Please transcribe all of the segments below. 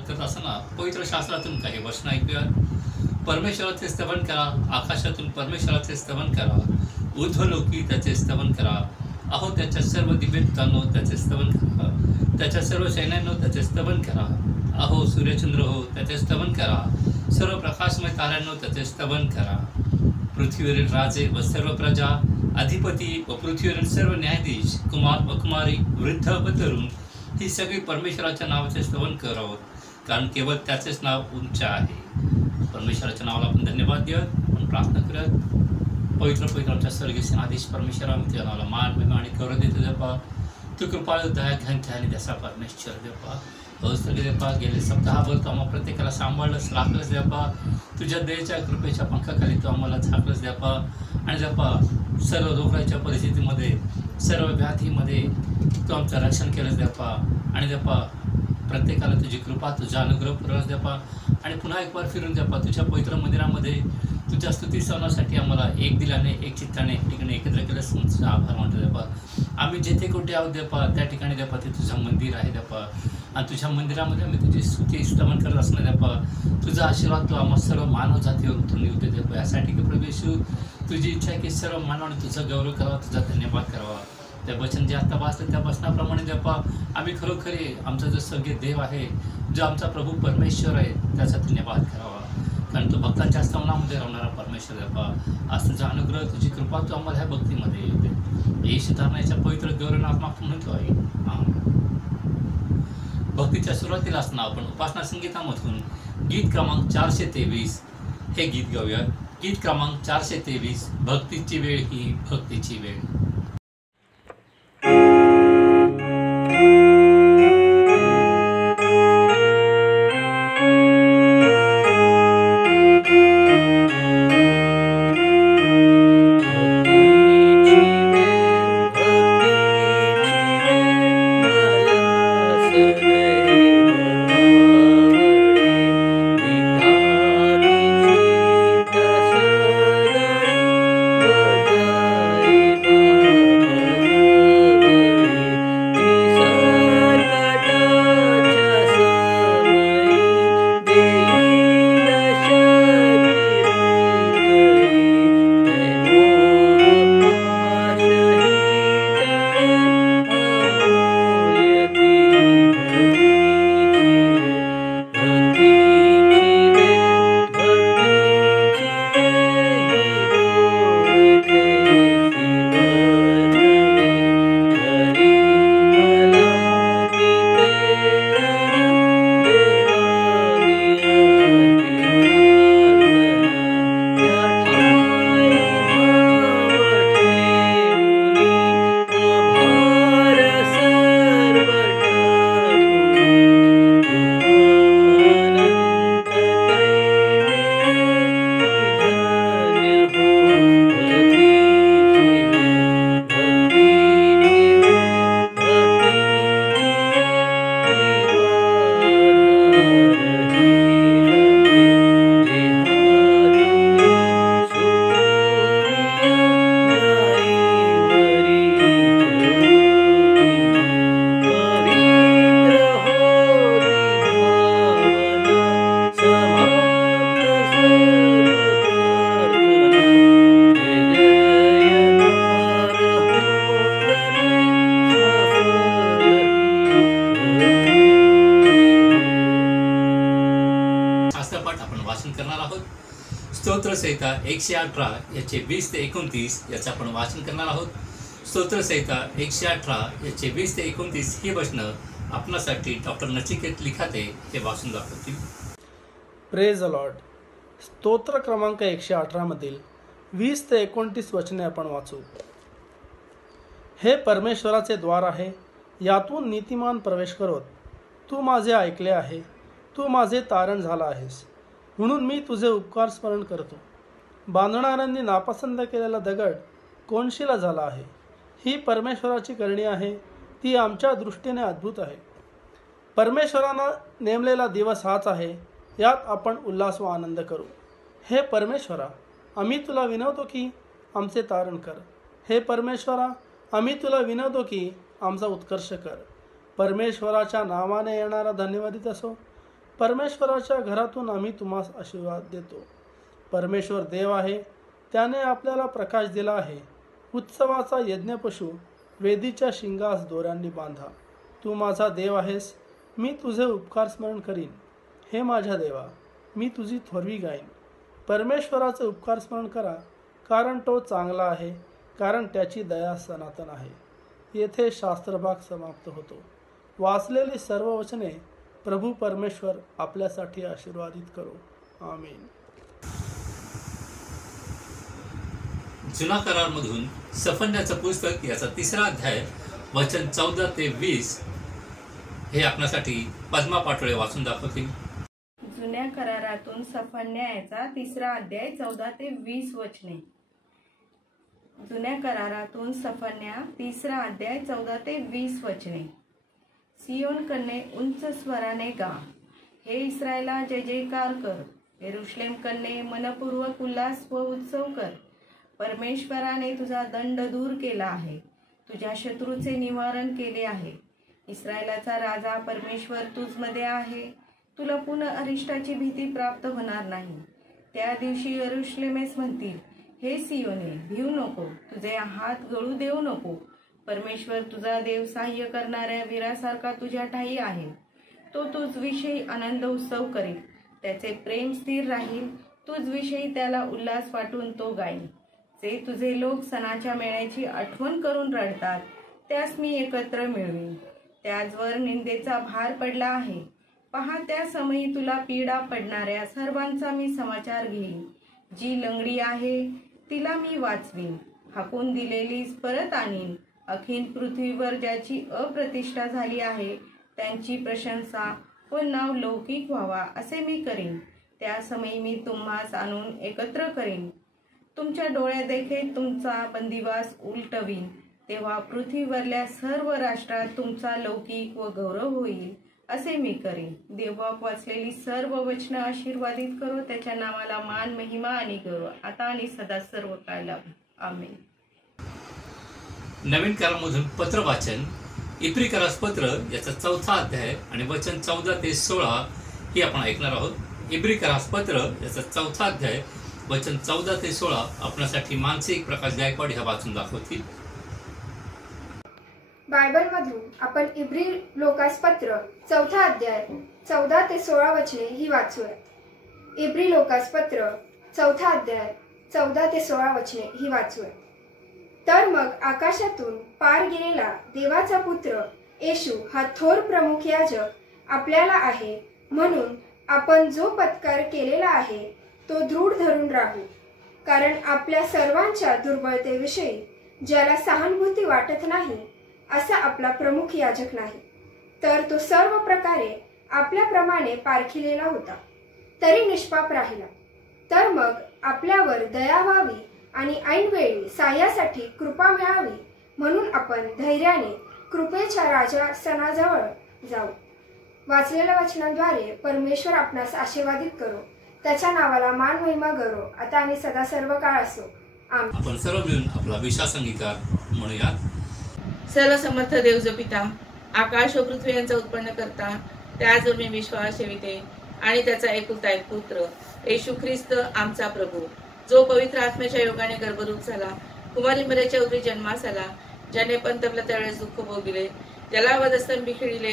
मदत करत असताना पवित्र शास्त्रातून काही वचन ऐकूया. परमेश्वराचे स्तवन करा, आकाशातून परमेश्वराचे स्तवन करा, ऊर्ध्वलोकी त्याचे स्तवन करा. अहो त्याच्या सर्व दिव्यदूतांनो त्याचे स्तवन करा, त्याच्या सर्व सैन्यांनो त्याचे स्तवन करा. अहो सूर्यचंद्र हो त्याचे स्तवन करा, सर्व प्रकाशमय ताऱ्यांनो त्याचे स्तवन करा. पृथ्वीवरील राजे व सर्व प्रजा, अधिपती व पृथ्वीवरील सर्व न्यायाधीश, कुमार व कुमारी, वृद्ध व तरुण ही सगळी परमेश्वराच्या नावाचे स्तवन करत, कारण केवळ त्याचेच नाव उंच आहे. परमेश्वराच्या नावाला आपण धन्यवाद देत, आपण प्रार्थना करत. पवित्र आमच्या स्वर्गीय सेनाधीश परमेश्वरा, तुझ्या नावाला मान महिमा आणि गौरव देतो देपा. तू कृपाळू दया घ्यायच्या आणि त्याचा परमेश्वर देपा. सगळे देपा गेले सप्ताहभर तू आम्हाला प्रत्येकाला सांभाळलंस, राखलंस देपा. तुझ्या दयेच्या कृपेच्या पंखाखाली तू आम्हाला झाकलंस देपा. आणि देपा सर्व रोगाच्या परिस्थितीमध्ये, सर्व व्याधीमध्ये तू आमचं रक्षण केलंस देपा. आणि देपा प्रत्येकाला तुझी कृपा, तुझा अनुग्रह पुरवस देपा. आणि पुन्हा एक बार फिरून देपा तुझ्या पवित्र मंदिरामध्ये तुझ्या स्तुती सवनासाठी आम्हाला एक दिलाने, एक चित्ताने एक ठिकाणी एकत्र केलं. तुमचा आभार मानतो देपा. आम्ही जेथे कुठे आहोत देपा त्या ठिकाणी देपा ते तुझं मंदिर आहे देपा. आणि तुझ्या मंदिरामध्ये आम्ही तुझी स्तुती स्तवन करत असणार देपा. तुझा आशीर्वाद तू आम्हाला सर्व मानव जातीवर उतरून येऊ दे देपा. यासाठी की प्रभू येशू तुझी इच्छा आहे की सर्व मानवाने तुझा गौरव करावा, तुझा धन्यवाद करावा. त्या वचन जे आता वाचलं त्या वचनाप्रमाणे देपा आम्ही खरोखरी आमचा जो सगळे देव आहे, जो आमचा प्रभू परमेश्वर आहे त्याचा धन्यवाद करावा. कारण तो भक्तांच्या स्तवनामध्ये राहणारा परमेश्वर देपा. आज तुझा अनुग्रह, तुझी कृपा तू आम्हाला ह्या भक्तीमध्ये येते. येशू धारणाच्या पवित्र गौरवनात्मक म्हणतो आहे. भक्तीच्या सुरुवातीला असताना आपण उपासना संगीतामधून गीत क्रमांक 423 हे गीत गाऊया. गीत क्रमांक 423, भक्तीची वेळ ही भक्तीची वेळ. स्तोत्रसंहिता 118 याचे 20 ते 29 याचं आपण वाचन करणार आहोत. स्तोत्रसंहिता 118 याचे 20 ते 29 ही वचनं आपणासाठी डॉक्टर नचिकेत लिखाते हे वाचून दाखवतील. Praise the Lord. स्तोत्र क्रमांक 118 मधील 20 ते 29 वचने आपण वाचू. हे परमेश्वराचे द्वार आहे, यातून नीतिमान प्रवेश करत. तू माझे ऐकले आहे, तू माझे तारण झाला आहेस, म्हणून मी तुझे उपकार स्मरण करतो. बांधणाऱ्यांनी नापसंत केलेला दगड कोनशिला झाला आहे. ही परमेश्वराची करणी आहे, ती आमच्या दृष्टीने अद्भुत आहे. परमेश्वरानं नेमलेला दिवस हाच आहे, यात आपण उल्हास व आनंद करू. हे परमेश्वरा, आम्ही तुला विनवतो की आमचे तारण कर. हे परमेश्वरा, आम्ही तुला विनवतो की आमचा उत्कर्ष कर. परमेश्वराच्या नावाने येणारा धन्यवादित असो. परमेश्वराच्या घरातून आम्ही तुम्हास आशीर्वाद देतो. परमेश्वर देव आहे, त्याने आपल्याला प्रकाश दिला आहे. उत्सवाचा यज्ञपशू वेदीच्या शिंगास दोऱ्यांनी बांधा. तू माझा देव आहेस, मी तुझे उपकार स्मरण करीन. हे माझ्या देवा, मी तुझी थोरवी गाईन. परमेश्वराचे उपकार स्मरण करा, कारण तो चांगला आहे, कारण त्याची दया सनातन आहे. येथे शास्त्रभाग समाप्त होतो. वाचलेली सर्व वचने प्रभू परमेश्वर आपल्यासाठी आशीर्वादित करो. आमीन. जुना करारमधून सफन्याचं पुस्तक याचा 3रा अध्याय वचन 14 ते 20 हे आपल्यासाठी पद्मा पाटोळे वाचून दाखवतील. जुन्या करारातून सफन्या याचा 3रा अध्याय 14 ते 20 वचने. जुन्या करारातून सफन्या 3रा अध्याय 14 ते 20 वचने. सियोन कन्ये उंच स्वराने गा, हे इस्रायला जय जयकार कर. यरूशलेम कन्ये मनपूर्वक उल्हास व उत्सव कर. परमेश्वराने तुझा दंड दूर केला आहे, तुझ्या शत्रूचे निवारण केले आहे. इस्रायलाचा राजा परमेश्वर तुझमध्ये आहे, तुला पुन्हा अरिष्टाची भीती प्राप्त होणार नाही. त्या दिवशी यरूशलेमेस म्हणतील, हे सियोने, भिऊ नको, तुझे हात गळू देऊ नको. परमेश्वर तुझा देव सहाय्य करणाऱ्या वीरासारखा तुझ्या ठाई आहे. तो तुझविषयी आनंद उत्सव करेल, त्याचे प्रेम स्थिर राहील. तुझविषयी त्याला उल्हास वाटून तो गाईल. जे तुझे लोक सणाच्या मेळ्याची आठवण करून रडतात, त्यास मी एकत्र मिळवीन. त्याचवर निंदेचा भार पडला आहे. पहा, त्या समयी तुला पीडा पडणाऱ्या सर्वांचा मी समाचार घेईन. जी लंगडी आहे तिला मी वाचवीन, हाकून दिलेलीच परत आणीन. अखिल पृथ्वीवर ज्याची अप्रतिष्ठा झाली आहे त्यांची प्रशंसा व नाव लौकिक व्हावा असे मी करीन. त्या समयी मी तुम्हास आणून एकत्र करीन, तुमच्या डोळ्यादेखत तुमचा बंदिवास उलटवीन. तेव्हा पृथ्वीवरल्या सर्व राष्ट्रात तुमचा लौकिक व गौरव होईल असे मी करीन. देवबाप वाचलेली सर्व वचनं आशीर्वादित करो. त्याच्या नावाला मान, महिमा आणि गौरव आता आणि सदा सर्व काळ लाभो. आमेन. नवीन करारामधून पत्र वाचन. इब्री करास पत्र याचा 4था अध्याय आणि वचन 14 ते 16 हे आपण ऐकणार आहोत. इब्री करास पत्र याचा 4था अध्याय वचन 14 ते 16 आपल्यासाठी मानसिक प्रकाश गायकवाड ह्या वाचून दाखवतील. बायबलमधून आपण इब्री लोकास पत्र 4था अध्याय 14 ते 16 वचने ही वाचूया. इब्री लोकास पत्र 4था अध्याय 14 ते 16 वचने ही वाचूया. तर मग आकाशातून पार गेलेला देवाचा पुत्र येशू हा थोर प्रमुख याजक आपल्याला आहे, म्हणून आपण जो पत्कार केलेला आहे तो दृढ धरून राहू. कारण आपल्या सर्वांच्या दुर्बलतेविषयी ज्याला सहानुभूती वाटत नाही असा आपला प्रमुख याजक नाही, तर तो सर्व प्रकारे आपल्याप्रमाणे पारखिलेला होता, तरी निष्पाप राहिला. तर मग आपल्यावर दया व्हावी आणि ऐनवेळी साह्यासाठी कृपा मिळावी, म्हणून आपण धैर्याने कृपेच्या राजासनाजवळ जाऊ. वाचलेल्या वचनांद्वारे परमेश्वर आपणास आशीर्वादित करो. त्याच्या नावाला मान, महिमा, गौरव आता आणि सदा सर्व काळ असो. आमेन. आपण सर्व मिळून आपला विश्वास अंगीकार म्हणूया. सर्व समर्थ देव जो पिता, आकाश व पृथ्वी यांचा उत्पन्न करता, त्याचवर मी विश्वास ठेविते आणि त्याचा एकुलता एक पुत्र येशू ख्रिस्त आमचा प्रभू, जो पवित्र आत्म्याच्या योगाने गर्भरूप झाला, कुमारी मरेच्या उदरी जन्मास आला, ज्याने पंतपला त्यावेळेस दुःख भोगिले, ज्याला वधस्तंभी खिळिले,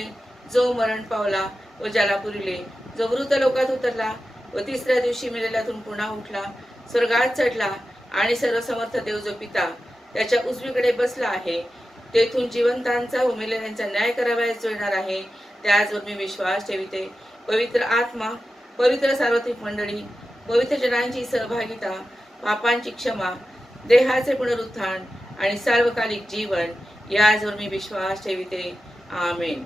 जो मरण पावला व ज्याला पुरिले, जो मृत लोकात उतरला व 3ऱ्या दिवशी मेलेल्यातून पुन्हा उठला, स्वर्गात चढला आणि सर्व समर्थ देव जो पिता त्याच्या उजवीकडे बसला आहे, तेथून जिवंतांचा व मेलेल्यांचा न्याय करावयास जोडणार आहे. त्याचवर मी विश्वास ठेविते. पवित्र आत्मा, पवित्र सार्वत्रिक मंडळी, पवित्र जनांची सहभागिता, पापांची क्षमा, देहाचे पुनरुत्थान आणि सार्वकालिक जीवन, याचवर मी विश्वास ठेविते. आमेन.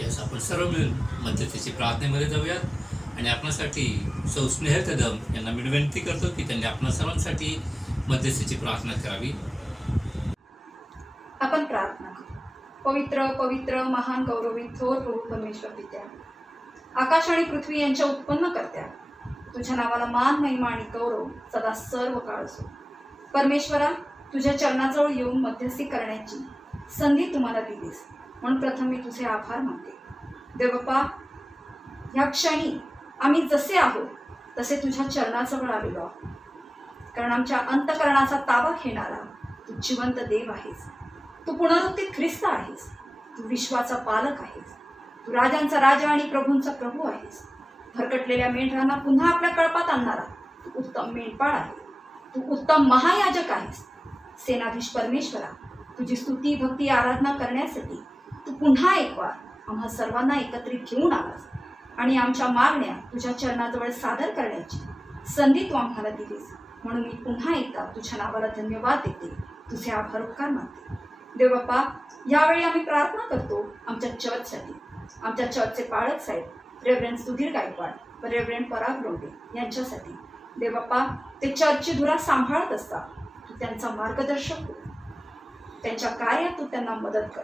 यास आपण सर्व मिळून मध्यस्थीची प्रार्थनेमध्ये जाऊयात आणि आपल्यासाठी सौ स्नेहल कदम यांना मी विनंती करतो की त्यांनी आपल्या सर्वांसाठी मध्यस्थीची प्रार्थना करावी. आपण प्रार्थना करू. पवित्र पवित्र महान गौरवी थोर प्रभू परमेश्वर पित्या, आकाश आणि पृथ्वी यांच्या उत्पन्न करत्या, तुझ्या नावाला मान, महिमा आणि गौरव सदा सर्व काळ असो. परमेश्वरा, तुझ्या चरणाजवळ येऊन मध्यस्थी करण्याची संधी तुम्हाला दिलीस, म्हणून प्रथम मी तुझे आभार मानते. देवबापा, ह्या क्षणी आम्ही जसे आहोत तसे तुझ्या चरणाजवळ आलेलो आहोत, कारण आमच्या अंतःकरणाचा ताबा घेणारा तू जिवंत देव आहेस. तू पुनरुत्थित ख्रिस्त आहेस. तू विश्वाचा पालक आहेस. तू राजांचा राजा आणि प्रभूंचा प्रभू आहेस. भरकटलेल्या मेंढरांना पुन्हा आपल्या कळपात आणणारा तू उत्तम मेंढपाळ आहे. तू उत्तम महायाजक आहेस. सेनाधीश परमेश्वरा, तुझी स्तुती भक्ती आराधना करण्यासाठी तू पुन्हा एक वार आम्हा सर्वांना एकत्रित घेऊन आलास आणि आमच्या मागण्या तुझ्या चरणाजवळ सादर करण्याची संधी तू आम्हाला दिलीस. म्हणून मी पुन्हा एकदा तुझ्या नावाला धन्यवाद देते, तुझे आभार उपकार मानते. देवबापा, यावेळी आम्ही प्रार्थना करतो आमच्या चर्चसाठी. आमच्या चर्चचे पाळक साहेब रेव्हरंड सुधीर गायकवाड व रेव्हरंड पराग लोंढे यांच्यासाठी. देवबापा, ते चर्चची धुरा सांभाळत असतात. तू त्यांचा मार्गदर्शक हो. त्यांच्या कार्यात तू त्यांना मदत कर.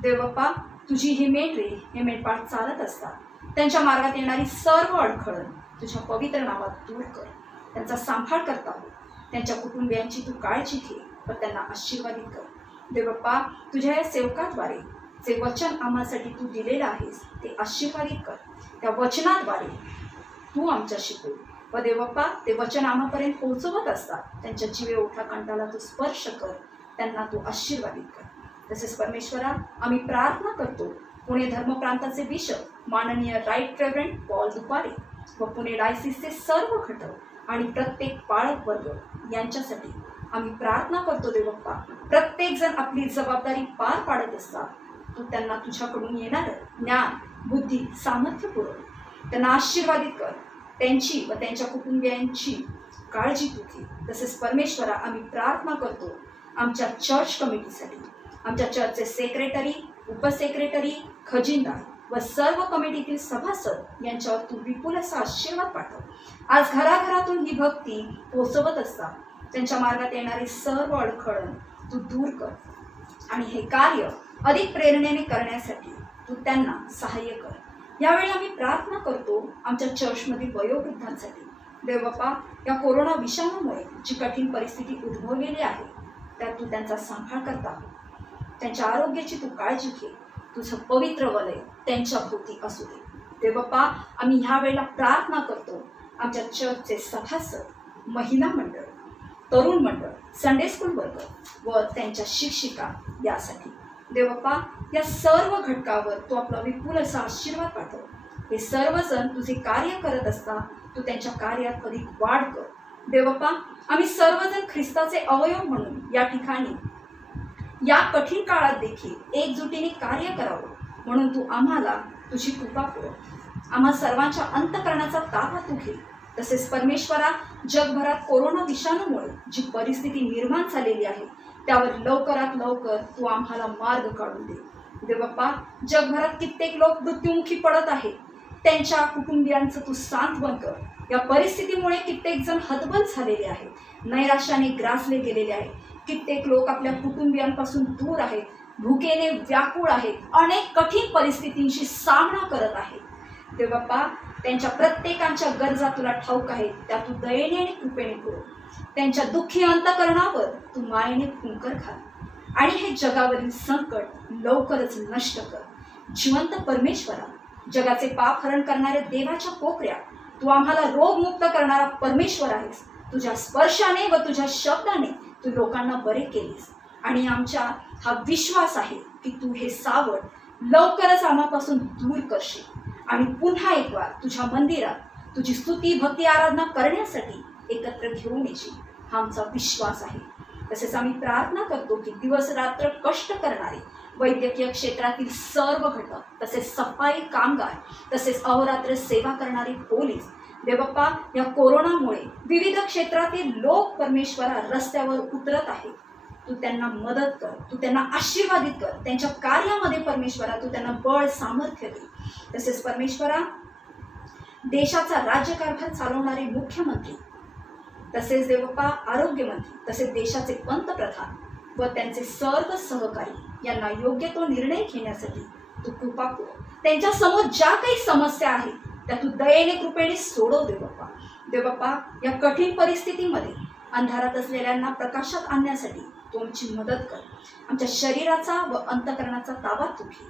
देवबापा, तुझी ही मेंढरे हे मेंढपाळ चालत असतात. त्यांच्या मार्गात येणारी सर्व अडखळण तुझ्या पवित्र नावात दूर कर. त्यांचा सांभाळ करता हो. त्यांच्या कुटुंबियांची तू काळजी घे व त्यांना आशीर्वादित कर. देवबापा, तुझ्या या सेवकाद्वारे जे वचन आम्हासाठी तू दिलेलं आहेस ते आशीर्वादित कर. त्या वचनाद्वारे तू आमच्याशी बोल व देवबापा, ते वचन आम्हापर्यंत पोहोचवत असतात. त्यांच्या जीवे ओठा कंठाला तू स्पर्श कर, त्यांना तू आशीर्वादित कर. तसेच परमेश्वरा, आम्ही प्रार्थना करतो पुणे धर्मप्रांताचे बिशप माननीय राईट रेव्हरंड पॉल दुपारे व पुणे डायसिसचे सर्व घटक आणि प्रत्येक पाळक वर्ग यांच्यासाठी आम्ही प्रार्थना करतो. देवबापा, प्रत्येक जण आपली जबाबदारी पार पाडत असतात. तू त्यांना तुझ्याकडून येणारं ज्ञान, बुद्धी, सामर्थ्य पुरव. त्यांना आशीर्वादित कर. त्यांची व त्यांच्या कुटुंबियांची काळजी तू घे. तसेच परमेश्वरा, आम्ही प्रार्थना करतो आमच्या चर्च कमिटीसाठी. आमच्या चर्चचे सेक्रेटरी, उपसेक्रेटरी, खजिनदार व सर्व कमिटीतील सभासद यांच्यावर तू विपुल असा आशीर्वाद पाठव. आज घराघरातून ही भक्ती पोचवत असतात. त्यांच्या मार्गात येणारी सर्व अडखळण तू दूर कर आणि हे कार्य अधिक प्रेरणेने करण्यासाठी तू त्यांना सहाय्य कर. यावेळी आम्ही प्रार्थना करतो आमच्या चर्चमधील वयोवृद्धांसाठी. देवबापा, या कोरोना विषाणूमुळे जी कठीण परिस्थिती उद्भवलेली आहे त्यात तू त्यांचा सांभाळ करता. त्यांच्या आरोग्याची तू काळजी घे. तुझं पवित्र वलय त्यांच्या भोवती असू दे. देवबापा, आम्ही ह्या वेळेला प्रार्थना करतो आमच्या चर्चचे सभासद, महिला मंडळ, तरुण मंडळ, संडे स्कूल वर्ग व त्यांच्या शिक्षिका यासाठी. देवबापा, या सर्व घटकावर तू आपला विपुल असा आशीर्वाद पाठव. हे सर्वजण तुझे कार्य करत असता तू त्यांच्या कार्यात अधिक वाढ कर. देवबापा, आम्ही सर्वजण ख्रिस्ताचे अवयव म्हणून या ठिकाणी या कठीण काळात देखील एकजुटीने कार्य करावं म्हणून तू आम्हाला तुझी कृपा पुरव. आम्हा सर्वांच्या अंतःकरणाचा ताबा तू घे. तसेच परमेश्वरा, जगभरात कोरोना विषाणूमुळे जी परिस्थिती निर्माण झालेली आहे त्यावर लवकरात लवकर तू आम्हाला मार्ग काढून दे. देवबापा, जगभरात कित्येक लोक मृत्युमुखी पडत आहेत. त्यांच्या कुटुंबियांचं तू सांत्वन कर. या परिस्थितीमुळे कित्येक जण हतबल झालेले आहेत, नैराश्याने ग्रासले गेलेले आहेत. कित्येक लोक आपल्या कुटुंबियांपासून दूर आहेत, भुकेने व्याकुळ आहेत, अनेक कठीण परिस्थितींशी सामना करत आहेत. देवबापा, त्यांच्या प्रत्येकांच्या गरजा तुला ठाऊक आहेत, त्या तू दयेने आणि कृपेने पुरव. त्यांच्या दुःखी अंतःकरणावर तू मायेने फुंकर घाल आणि हे जगावरील संकट लवकरच नष्ट कर. जिवंत परमेश्वरा, जगाचे पाप हरण करणाऱ्या देवाच्या कोपऱ्या तू आम्हाला रोगमुक्त करणारा परमेश्वर आहेस. तुझ्या स्पर्शाने व तुझ्या शब्दाने तू लोकांना बरे केलेस आणि आमच्या हा विश्वास आहे की तू हे सावट लवकरच आम्हापासून दूर करशील आणि पुन्हा एक वार तुझ्या मंदिरात तुझी स्तुती भक्ती आराधना करण्यासाठी एकत्र घेऊन येशील. हा आमचा विश्वास आहे. तसेच आम्ही प्रार्थना करतो की दिवस रात्र कष्ट करणारे वैद्यकीय क्षेत्रातील सर्व घटक, तसेच सफाई कामगार, तसेच अहोरात्र सेवा करणारे पोलीस, देवबापा, या कोरोनामुळे विविध क्षेत्रातील लोक परमेश्वरा रस्त्यावर उतरत आहेत. तू त्यांना मदत कर, तू त्यांना आशीर्वादित कर. त्यांच्या कार्यामध्ये परमेश्वरा तू त्यांना बळ सामर्थ्य दे. तसेच परमेश्वरा, देशाचा राज्यकारभार चालवणारे मुख्यमंत्री, तसेच देवबापा आरोग्यमंत्री, तसेच देशाचे पंतप्रधान व त्यांचे सर्व सहकारी यांना योग्य तो निर्णय घेण्यासाठी तू कृपा कर. त्यांच्या समोर ज्या काही समस्या आहेत त्या तू दयेने कृपेने सोडव. देवबापा, देवबापा, या कठीण परिस्थितीमध्ये अंधारात असलेल्यांना प्रकाशात आणण्यासाठी तू आमची मदत कर. आमच्या शरीराचा व अंतःकरणाचा ताबा तू घे.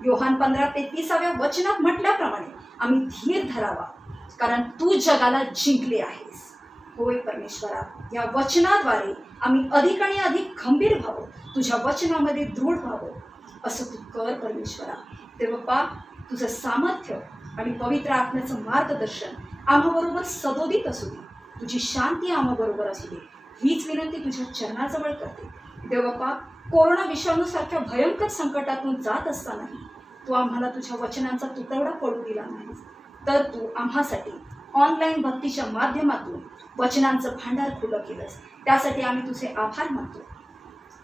योहान 15:33 वचनात म्हटल्याप्रमाणे आम्ही धीर धरावा, कारण तू जगाला जिंकले आहेस. होय परमेश्वरा, या वचनाद्वारे आम्ही अधिक आणि अधिक खंबीर व्हावं, तुझ्या वचनामध्ये दृढ व्हावं असं तू कर परमेश्वरा. देवप्पा, तुझं सामर्थ्य आणि पवित्र आत्म्याचं मार्गदर्शन आम्हाबरोबर सदोदित असू दे. तुझी शांती आम्हाबरोबर असू दे, हीच विनंती तुझ्या चरणाजवळ करते. देवप्पा, कोरोना विषाणूसारख्या भयंकर संकटातून जात असतानाही तू आम्हाला तुझ्या वचनांचा तुटवडा पडू दिला नाहीस, तर तू आम्हासाठी ऑनलाईन भक्तीच्या माध्यमातून वचनांचं भांडार खुलं केलंस. त्यासाठी आम्ही तुझे आभार मानतो.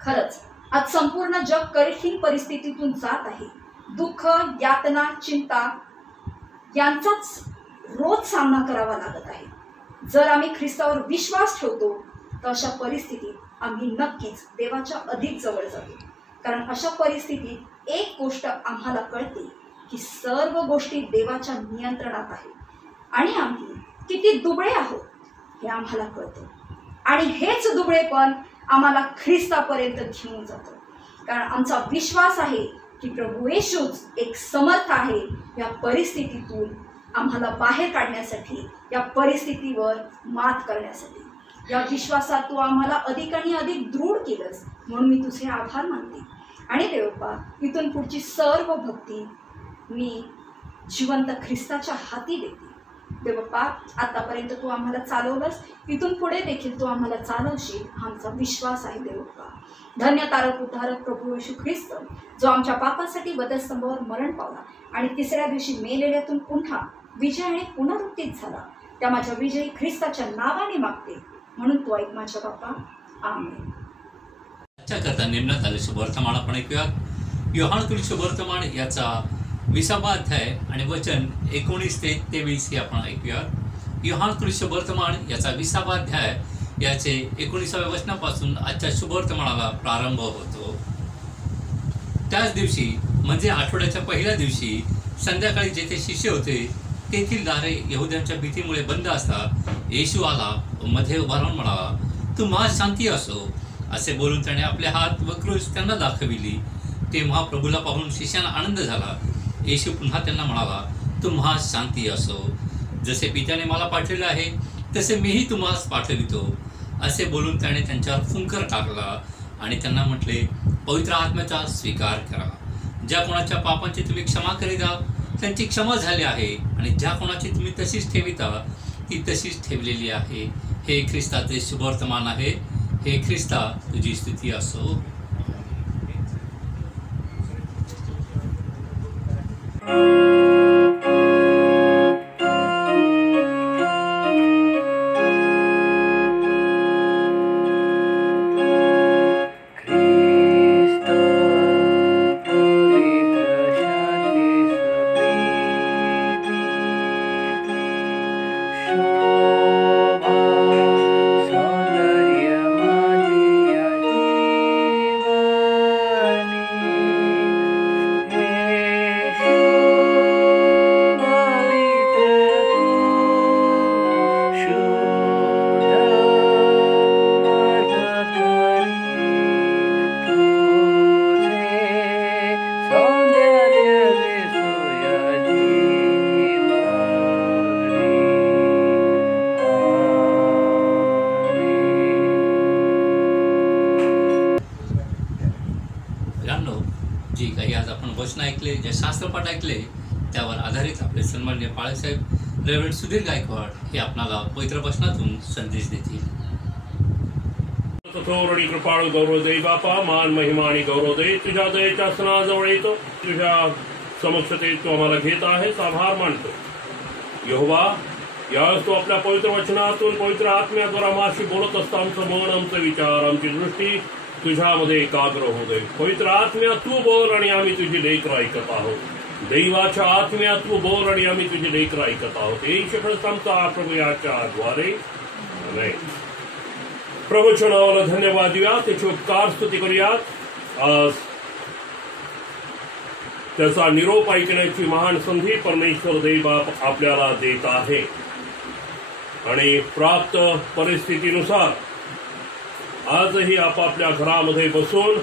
खरंच आज संपूर्ण जग कठीण परिस्थितीतून जात आहे. दुःख, यातना, चिंता यांचाच रोज सामना करावा लागत आहे. जर आम्ही ख्रिस्तावर विश्वास ठेवतो तर अशा परिस्थितीत आम्ही नक्कीच देवाच्या अधिक जवळ जातो. कारण अशा परिस्थितीत एक गोष्ट आम्हाला कळते की सर्व गोष्टी देवाच्या नियंत्रणात आहेत आणि आम्ही किती दुबळे आहोत हे आम्हाला कळतं. आणि हेच दुबळेपण आम्हाला ख्रिस्तापर्यंत घेऊन जातं. कारण आमचा विश्वास आहे की प्रभू येशूच एक समर्थ आहे या परिस्थितीतून आम्हाला बाहेर काढण्यासाठी, या परिस्थितीवर मात करण्यासाठी. या विश्वासात तू आम्हाला अधिक आणि अधिक दृढ केलंस, म्हणून मी तुझे आभार मानते. आणि देवप्पा, इथून पुढची सर्व भक्ती मी जिवंत ख्रिस्ताच्या हाती देते. देवप्पा, आतापर्यंत तू आम्हाला चालवलंस, इथून पुढे देखील तू आम्हाला चालवशील हा आमचा विश्वास आहे. देवप्पा, धन्य तारक उद्धारक प्रभू येशू ख्रिस्त, जो आमच्या पापासाठी वधस्तंभावर मरण पावला आणि तिसऱ्या दिवशी मेलेल्यातून पुन्हा विजय आणि पुनरुत्थित झाला, त्या माझ्या विजयी ख्रिस्ताच्या नावाने मागते, म्हणून तू ऐक माझ्या बाप्पा. आमेन. करता नेमण्यात आले शुभवर्तमान आपण ऐकूया. योहान शुभवर्तमान याचा 20वा अध्याय आणि वचन 19 ते 23 हे आपण ऐकूया. योहान शुभवर्तमान याचा 20वा अध्याय याचे 19व्या वचनापासून आजच्या शुभवर्तमानाला प्रारंभ होतो. त्याच दिवशी म्हणजे आठवड्याच्या पहिल्या दिवशी संध्याकाळी जेथे शिष्य होते तेथील दारे यहुद्यांच्या भीतीमुळे बंद असता येशू आला व मध्ये उभा राहून म्हणाला, तुम्हा शांती असो. असे बोलून त्याने आपले हात व क्रूस त्यांना दाखविली. तेव्हा प्रभूला पाहून शिष्यांना आनंद झाला. येशू पुन्हा त्यांना म्हणाला, तुम्हा शांती असो. जसे पित्याने मला पाठवले आहे तसे मीही तुम्हास पाठवितो. असे बोलून त्याने त्यांच्यावर फुंकर टाकला आणि त्यांना म्हटले, पवित्र आत्म्याचा स्वीकार करा. ज्या कोणाच्या पापांची तुम्ही क्षमा करीता त्यांची क्षमा झाली आहे आणि ज्या कोणाची तुम्ही तशीच ठेविता ती तशीच ठेवलेली आहे. हे ख्रिस्ताचे शुभवर्तमान आहे. हे ख्रिस्ता, तुझी स्तुती असो. जी काही आज आपण वचन ऐकले, जे शास्त्रपाठ ऐकले, त्यावर आधारित आपले सन्माननीय पाळेसाहेब रेव्हरंड सुधीर गायकवाड हे आपणाला पवित्र वचनातून संदेश देतील. आणि कृपाळू गौरव दे बापा, मान महिमा आणि गौरव दे. तुझ्या दयेच्या सणाजवळ येतो, तुझ्या समक्षतेत तू आम्हाला घेत आहेस, आभार मानतो. यहोवा, यावेळेस तू आपल्या पवित्र वचनातून पवित्र आत्म्याद्वारा आम्हाशी बोलत असता आमचं मन, आमचे विचार, आमची दृष्टी तुझ्यामध्ये एकाग्र होऊ दे. पवित्र आत्म्या तू बोल आणि आम्ही तुझी लेकरं ऐकत आहोत. दैवाच्या आत्म्या तू बोल आणि आम्ही तुझी लेकरं ऐकत आहोत. येशू ख्रिस्तांचा प्रभू याच्या द्वारे आमेन. प्रभूच्या नावाला धन्यवाद देऊया, त्याची उपकार स्तुती करूयात. आज त्याचा निरोप ऐकण्याची महान संधी परमेश्वर देवबाप आपल्याला देत आहे आणि प्राप्त परिस्थितीनुसार आजही आपापल्या घरामध्ये बसून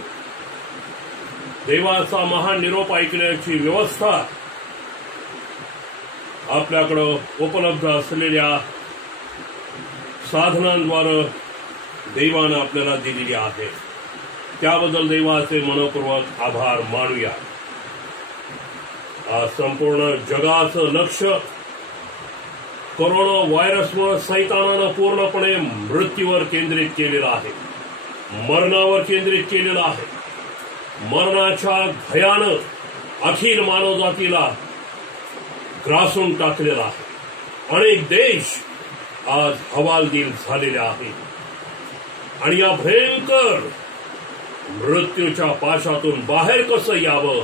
देवाचा महान निरोप ऐकण्याची व्यवस्था आपल्याकडं उपलब्ध असलेल्या साधनांद्वारे देवानं आपल्याला दिलेली आहे. त्याबद्दल देवाचे मनपूर्वक आभार मानूया. आज संपूर्ण जगाचं लक्ष कोरोना व्हायरसमुळे सैतानानं पूर्णपणे मृत्यूवर केंद्रित केलेलं आहे, मरणावर केंद्रित केलेलं आहे. मरणाच्या भयानं अखिल मानवजातीला ग्रासून टाकलेला आहे. अनेक देश आज हवालदिल झालेले आहेत आणि या भयंकर मृत्यूच्या पाशातून बाहेर कसं यावं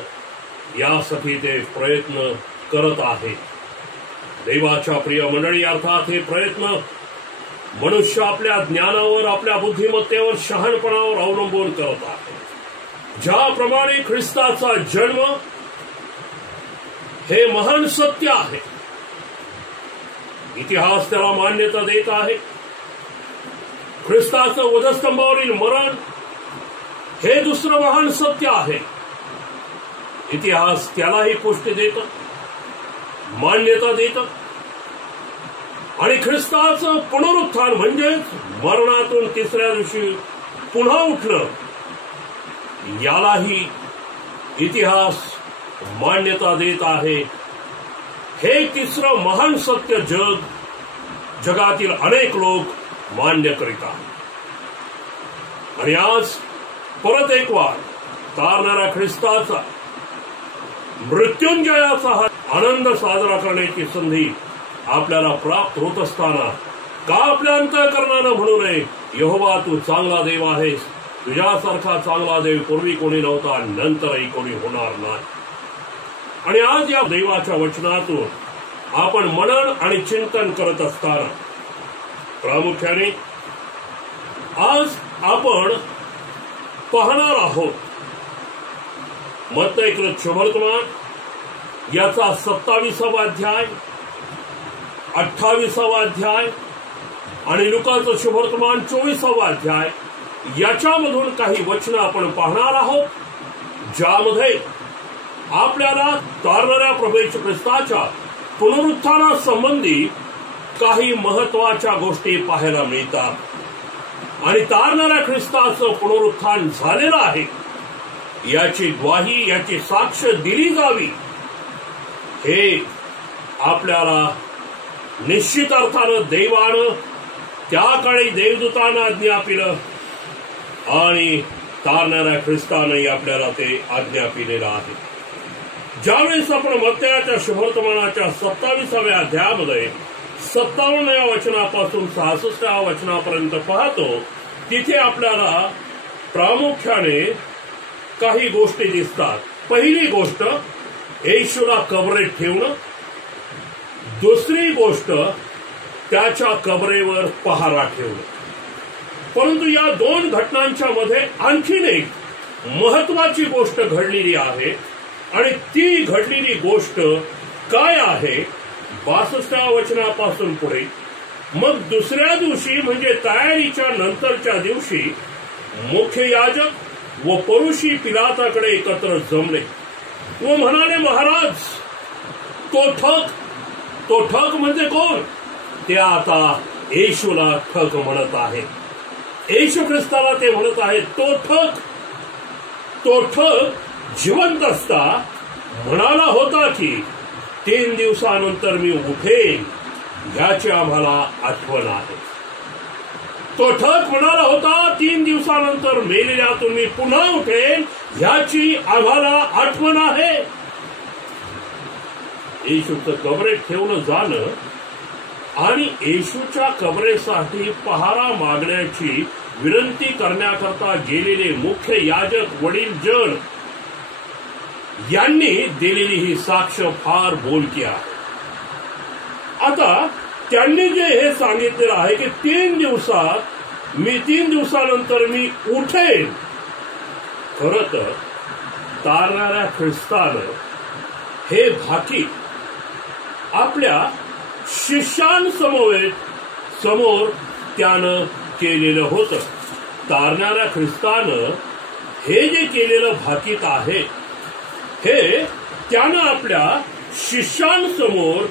यासाठी ते प्रयत्न करत आहेत. देवाच्या प्रिय मंडळी, अर्थात हे प्रयत्न मनुष्य आपल्या ज्ञानावर, आपल्या बुद्धिमत्तेवर, शहाणपणावर अवलंबून करत आहे. ज्याप्रमाणे ख्रिस्ताचा जन्म हे महान सत्य आहे, इतिहास त्याला मान्यता देत आहे. ख्रिस्ताचं वधस्तंभावरील मरण हे दुसरं महान सत्य आहे, इतिहास त्यालाही पुष्टी देतं, मान्यता देतं. आणि ख्रिस्ताचं पुनरुत्थान म्हणजेच मरणातून तिसऱ्या दिवशी पुन्हा उठणं, यालाही इतिहास मान्यता देत आहे. हे तिसरं महान सत्य जगातील अनेक लोक मान्य करीत आहेत. आणि आज परत एक वार तारणाऱ्या ख्रिस्ताचा मृत्युंजयाचा हा आनंद साजरा करण्याची संधी आपल्याला प्राप्त होत असताना का आपल्या अंतःकरणानं म्हणू नये, यहोवा तू चांगला देव आहेस, तुझ्यासारखा चांगला देव पूर्वी कोणी नव्हता, नंतरही कोणी होणार नाही. आणि आज या देवाच्या वचनातून आपण मनन आणि चिंतन करत असताना प्रामुख्याने आज आपण पाहणार आहोत मत्तैकृत शुभवर्तमान याचा 27वा अध्याय, 28वा अध्याय आणि लुकाचं शुभवर्तमान 24वा अध्याय. याच्यामधून काही वचनं आपण पाहणार आहोत, ज्यामध्ये आपल्याला तारणाऱ्या प्रभू येशू ख्रिस्ताच्या पुनरुत्थानासंबंधी काही महत्वाच्या गोष्टी पाहायला मिळतात. आणि तारणाऱ्या ख्रिस्ताचं पुनरुत्थान झालेलं आहे याची ग्वाही, याची साक्ष दिली जावी, हे आपल्याला निश्चित अर्थानं देवानं त्या काळी देवदूतांना आज्ञापिलं आणि तारणाऱ्या ख्रिस्तानंही आपल्याला ते आज्ञापिलेलं आहे. ज्यावेळेस आपण मत्तयाच्या शुभवर्तमानाच्या 27व्या अध्यायामध्ये 57व्या वचनापासून 66व्या वचनापर्यंत पाहतो, तिथे आपल्याला प्रामुख्याने काही गोष्टी दिसतात. पहिली गोष्ट येशूला कबरेत ठेवणं, दुसरी गोष्ट त्याच्या कबरेवर पहारा ठेवणं. परंतु या दोन घटनांच्या मध्ये आणखीन एक महत्वाची गोष्ट घडलेली आहे आणि ती घडलेली गोष्ट काय आहे 62व्या वचनापासून पुढे. मग दुसऱ्या दिवशी म्हणजे तयारीच्या नंतरच्या दिवशी मुख्य याजक व परुषी पिलाताकडे एकत्र जमले व म्हणाले, महाराज, तो ठग म्हणजे कोण? ते आता येशूला ठग म्हणत आहे. येशू ख्रिस्ताला ते म्हणत आहेत तो ठग जिवंत असता म्हणाला होता की 3 दिवसानंतर मी उठेन, याची आम्हाला आठवण आहे. तो ठग म्हणाला होता 3 दिवसानंतर मेलेल्यातून मी पुन्हा उठेन, याची आम्हाला आठवण आहे. येशूचं कबरेत ठेवलं जाणं आणि येशूच्या कबरेसाठी पहारा मागण्याची विनंती करण्याकरता गेलेले मुख्य याजक वडील जण यांनी दिलेली ही साक्ष फार बोलकी आहे. आता त्यांनी जे हे सांगितलेलं आहे की 3 दिवसानंतर मी उठेन, खरं तर तारणाऱ्या ख्रिस्तानं हे भाकी आपल्या शिष्यांसमोर त्यानं केलेलं होतं. तारणाऱ्या ख्रिस्तानं हे जे केलेलं भाकीत आहे हे त्यानं आपल्या शिष्यांसमोर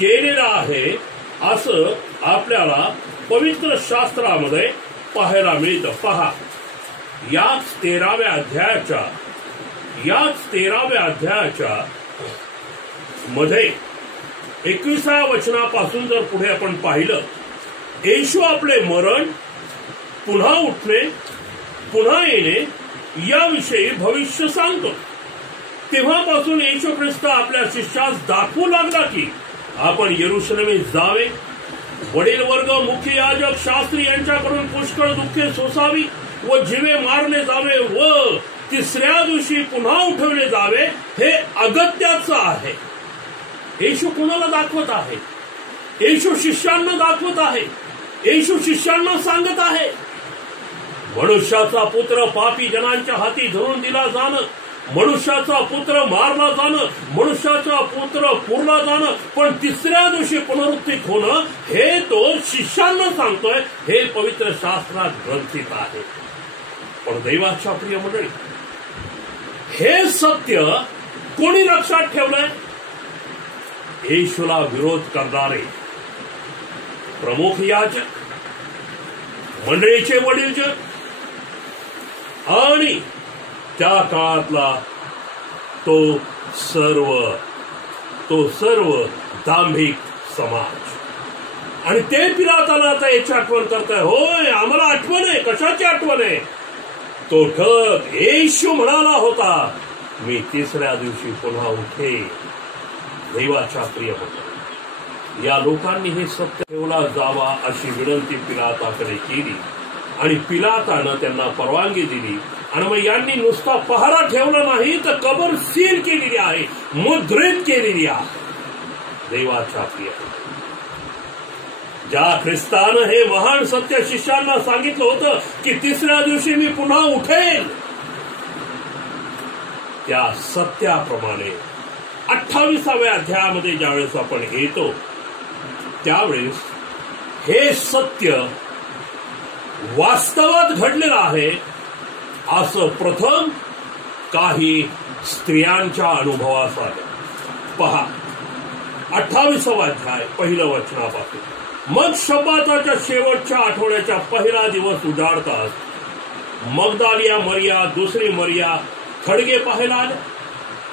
केलेलं आहे असं आपल्याला पवित्र शास्त्रामध्ये पाहायला मिळतं. पहा, याच 13व्या अध्यायाच्या मध्ये 21व्या वचनापासून जर पुढे आपण पाहिलं, येशू आपले मरण, पुन्हा उठणे, पुन्हा येणे याविषयी भविष्य सांगतो. तेव्हापासून येशू ख्रिस्त आपल्या शिष्यास दाखवू लागला की आपण यरुशलेमेत जावे, वडील वर्ग, मुख्य याजक, शास्त्री यांच्याकडून पुष्कळ दुःखे सोसावी व जीवे मारले जावे व तिसऱ्या दिवशी पुन्हा उठवले जावे, हे अगत्याचं आहे. येशू कुणाला दाखवत आहे? येशू शिष्यांना दाखवत आहे. येशू शिष्यांना सांगत आहे, मनुष्याचा पुत्र पापी जनांच्या हाती धरून दिला जाणं, मनुष्याचा पुत्र मारला जाणं, मनुष्याचा पुत्र पुरला जाणं, पण तिसऱ्या दिवशी पुनरुत्थित होणं, हे तो शिष्यांना सांगतोय. हे पवित्र शास्त्रात ग्रंथित आहे. पण दैवाच्या प्रिय मंडळी, हे सत्य कोणी लक्षात ठेवलंय? येशूला विरोध करणारे प्रमुख याजक, मंडळीचे वडीलजन आणि त्या काळातला तो सर्व दांभिक समाज. आणि ते पिलाताला आता याची आठवण करताय. होय, आम्हाला आठवण आहे. कशाची आठवण आहे? तो ठग येशू म्हणाला होता, मी तिसऱ्या दिवशी पुन्हा उठेन. दैवाच्या प्रिय मंडळी, या लोकांनी हे सत्य ठेवला जावा अशी विनंती पिलाताकडे केली आणि पिलातानं त्यांना परवानगी दिली. आणि मग यांनी नुसता पहारा ठेवला नाही, तर कबर सील केलेली आहे, मुद्रित केलेली आहे. देवाच्या प्रिय, ज्या ख्रिस्तानं हे महान सत्य शिष्यांना सांगितलं होतं की तिसऱ्या दिवशी मी पुन्हा उठेन, त्या सत्याप्रमाणे 28व्या अध्यायामध्ये ज्यावेळेस आपण येतो त्यावेळेस हे सत्य वास्तवात घडलेलं आहे असं प्रथम काही स्त्रियांच्या अनुभवास आलं. पहा, 28वा अध्याय पहिलं वचनापासून. मग शब्बाताच्या शेवटच्या आठवड्याच्या पहिला दिवस उजाडताच मगदालिया मरिया, दुसरी मरिया खडगे पाहायला आले.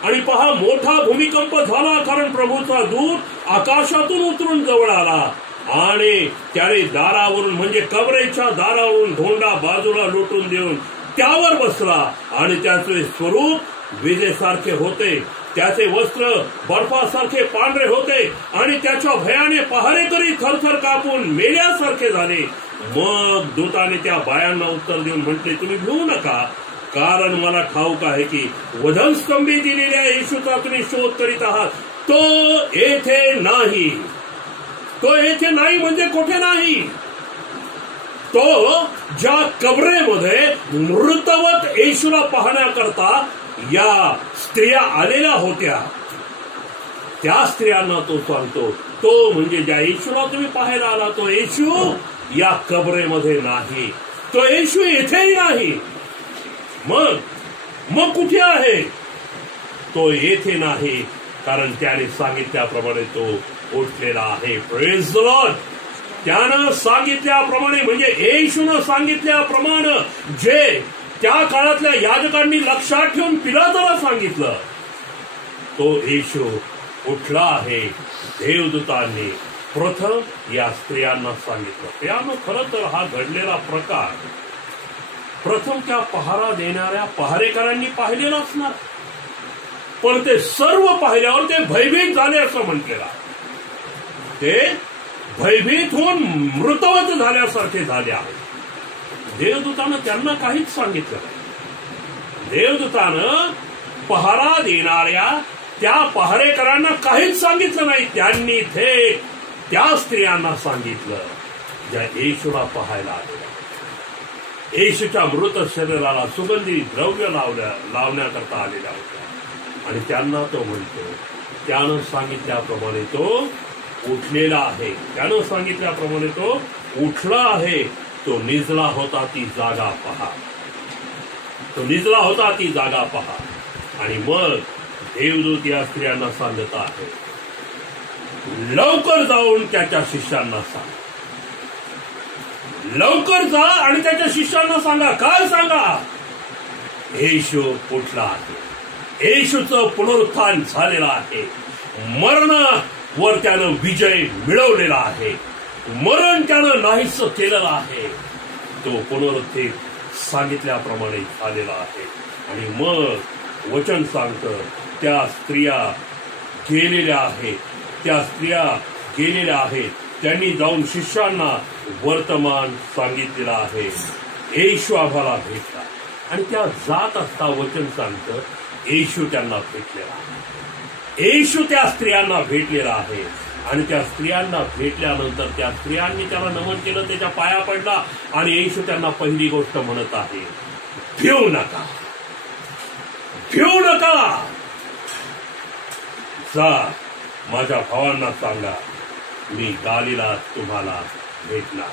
आणि पहा, मोठा भूमिकंप झाला, कारण प्रभूचा दूत आकाशातून उतरून जवळ आला आणि त्याने दारावरून म्हणजे कबरेच्या दारावरून धोंडा बाजूला लोटून देऊन त्यावर बसला. आणि त्याचे स्वरूप विजेसारखे होते, त्याचे वस्त्र बर्फासारखे पांढरे होते आणि त्याच्या भयाने पहारेकरी थरथर कापून मेल्यासारखे झाले. मग दूताने त्या बायांना उत्तर देऊन म्हटले, तुम्ही भिवू नका, कारण मला ठाऊक आहे की वधनस्तंभी दिलेल्या येशूचा तुम्ही शोध करीत आहात. तो येथे नाही. तो येथे नाही म्हणजे कुठे नाही? तो ज्या कबरेमध्ये मृतवत येशूला पाहण्याकरता या स्त्रिया आलेल्या होत्या, त्या स्त्रियांना तो सांगतो, तो म्हणजे ज्या येशूला तुम्ही पाहायला आला, तो येशू या कबरेमध्ये नाही. तो येशू येथेही नाही. मग कुठे आहे? तो येथे नाही, कारण त्याने सांगितल्याप्रमाणे तो उठलेला आहे. Praise the Lord. त्यानं सांगितल्याप्रमाणे म्हणजे येशूनं सांगितल्याप्रमाणे जे त्या काळातल्या याजकांनी लक्षात ठेवून पिलाताला सांगितलं, तो येशू उठला आहे. देवदूतांनी प्रथम या स्त्रियांना सांगितलं. त्यानं खरं तर हा घडलेला प्रकार प्रथम त्या पहारा देणाऱ्या पहारेकरांनी पाहिलेला असणार, पण ते सर्व पाहिल्यावर ते भयभीत झाले असं म्हटलेलं. ते भयभीत होऊन मृतवत झाल्यासारखे झाले आहे. देवदूतानं त्यांना काहीच सांगितलं नाही. देवदूतानं पहारा देणाऱ्या त्या पहारेकरांना काहीच सांगितलं नाही. त्यांनी थेट त्या स्त्रियांना सांगितलं ज्या येशूला पाहायला आलेल्या, येशूच्या मृत शरीराला सुगंधी द्रव्य लावण्याकरता आलेल्या होत्या. आणि त्यांना तो म्हणतो, त्यानं सांगितल्याप्रमाणे तो उठलेला आहे. त्यानं सांगितल्याप्रमाणे तो उठला आहे. तो निजला होता ती जागा पहा. तो निजला होता ती जागा पहा. आणि मग देवदूत या स्त्रियांना सांगत आहे, लवकर जाऊन त्याच्या शिष्यांना सांग. लवकर जा आणि त्याच्या शिष्यांना सांगा. काय सांगा? येशू उठला आहे. येशूचं पुनरुत्थान झालेलं आहे. मरणावर त्यानं विजय मिळवलेला आहे. मरण त्यानं नाहीसं केलेलं आहे. तो पुनरुत्थित सांगितल्याप्रमाणे झालेला आहे. आणि मग वचन सांगतं, त्या स्त्रिया गेलेल्या आहेत. त्या स्त्रिया गेलेल्या आहेत. त्यांनी जाऊन शिष्यांना वर्तमान सांगितलेलं आहे. येशू आम्हाला भेटला. आणि त्या जात असता वचन सांगतं, येशू त्यांना भेटलेला आहे. येशू त्या स्त्रियांना भेटलेला आहे. आणि त्या स्त्रियांना भेटल्यानंतर त्या स्त्रियांनी त्याला नमन केलं, त्याच्या पाया पडला. आणि येशू त्यांना पहिली गोष्ट म्हणत आहे, भिवू नका, भिवू नका. जा माझ्या भावांना सांगा, मी गालीला तुम्हाला भेटणार.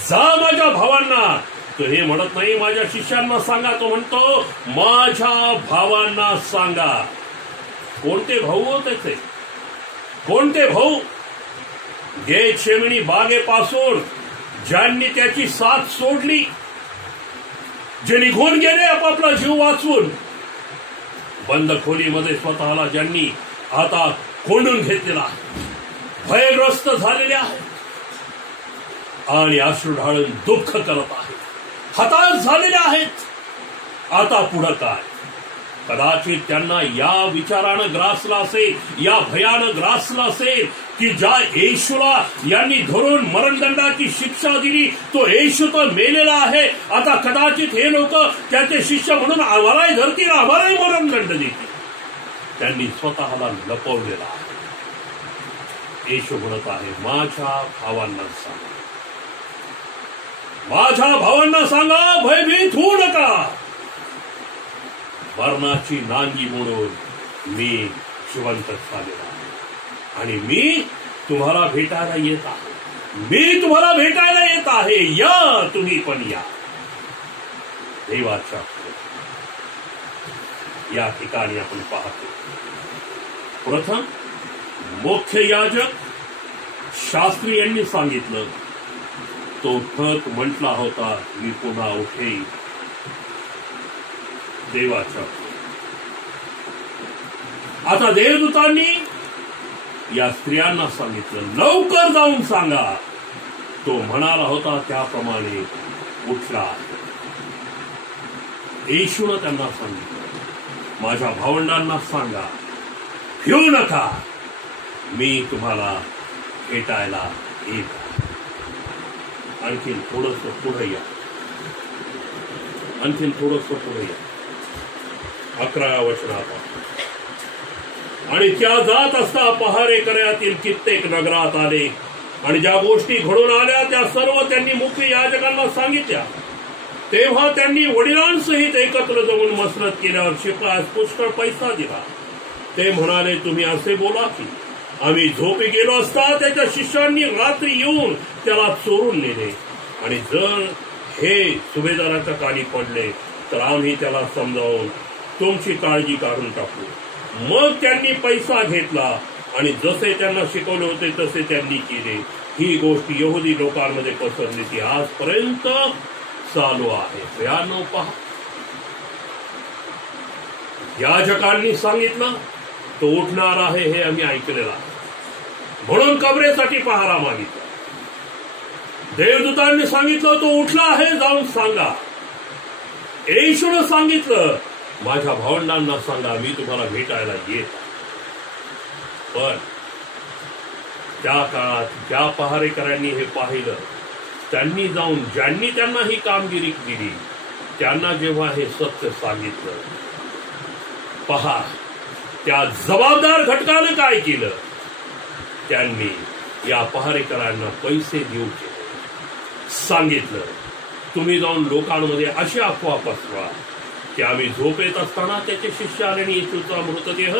जा माझ्या भावांना. तो हे म्हणत नाही माझ्या शिष्यांना सांगा, तो म्हणतो माझ्या भावांना सांगा. कोणते भाऊ हो त्याचे? कोणते भाऊ? गेतशेमनी बागेपासून ज्यांनी त्याची साथ सोडली, जे निघून गेले आपापला जीव वाचवून, बंद खोलीमध्ये स्वतःला ज्यांनी आता कोंडून घेतलेला, भयग्रस्त झालेले आहेत आणि अश्रू ढाळून दुःख करत आहेत, हताश झालेले आहेत. आता पुढं काय? कदाचित त्यांना या विचारानं ग्रासला असेल, या भयानं ग्रासला असेल की ज्या येशूला यांनी धरून मरणदंडाची शिक्षा दिली, तो येशू तर मेलेला आहे. आता कदाचित हे लोक त्याचे शिष्य म्हणून आम्हालाही धरतील, आम्हालाही मरणदंड देतील. त्यांनी स्वतःला लपवलेला आहे. येशू म्हणत आहे, माझ्या भावांना सांगा, माझ्या भावांना सांगा, भयभीत होऊ नका. मरणाची नांगी मोडून मी जिवंत झालेला आहे आणि मी तुम्हाला भेटायला येत आहे. मी तुम्हाला भेटायला येत आहे. या तुम्ही पण या. देवाच्या या ठिकाणी आपण पाहतो, प्रथम मुख्य याजक शास्त्री यांनी सांगितलं, तो ठक म्हटला होता, मी पुन्हा उठेन. देवाच्या आता देवदूतांनी या स्त्रियांना सांगितलं, लवकर जाऊन सांगा. तो म्हणाला होता त्याप्रमाणे उठला. येशूनं त्यांना सांगितलं, माझ्या भावंडांना सांगा, भिवू नका, मी तुम्हाला भेटायला येत. आणखीन थोडंसं पुढे या. आणखीन थोडंसं पुढे या. 11व्या वचनात, आणि त्या जात असता पहारेकऱ्यातील कित्येक नगरात आले आणि ज्या गोष्टी घडून आल्या त्या सर्व त्यांनी मुख्य याजकांना सांगितल्या. तेव्हा त्यांनी वडिलांसहित एकत्र जाऊन मसरत केल्यावर शिपायास पुष्कळ पैसा दिला. ते म्हणाले, तुम्ही असे बोला की आम्ही झोपी गेलो असता त्याच्या शिष्यांनी रात्री येऊन त्याला चोरून नेले, आणि जर हे सुभेदाराच्या कानी पडले तर आम्ही त्याला समजावून तुमची काळजी काढून टाकू. मग त्यांनी पैसा घेतला आणि जसे त्यांना शिकवले होते तसे त्यांनी केले. ही गोष्ट यहुदी लोकांमध्ये पसरली ती आजपर्यंत चालू आहे. भयानक पहा, याजकांनी सांगितलं तो उठणार आहे हे आम्ही ऐकलेलं आहे, म्हणून कबरेसाठी पहारा मागितला. देवदूतांनी सांगितलं तो उठला आहे, जाऊन सांगा. येशूनं सांगितलं, माझ्या भावंडांना सांगा, मी तुम्हाला भेटायला येत. पण त्या काळात ज्या पहारेकऱ्यांनी हे पाहिलं, त्यांनी जाऊन ज्यांनी त्यांना ही कामगिरी दिली त्यांना जेव्हा हे सत्य सांगितलं, पहा त्या जबाबदार घटकानं काय केलं, त्यांनी या पहारेकरांना पैसे देऊ केले. सांगितलं, तुम्ही जाऊन लोकांमध्ये अशी अफवा पसरवा की आम्ही झोपेत असताना त्याचे शिष्य आले आणि येशूचा मृतदेह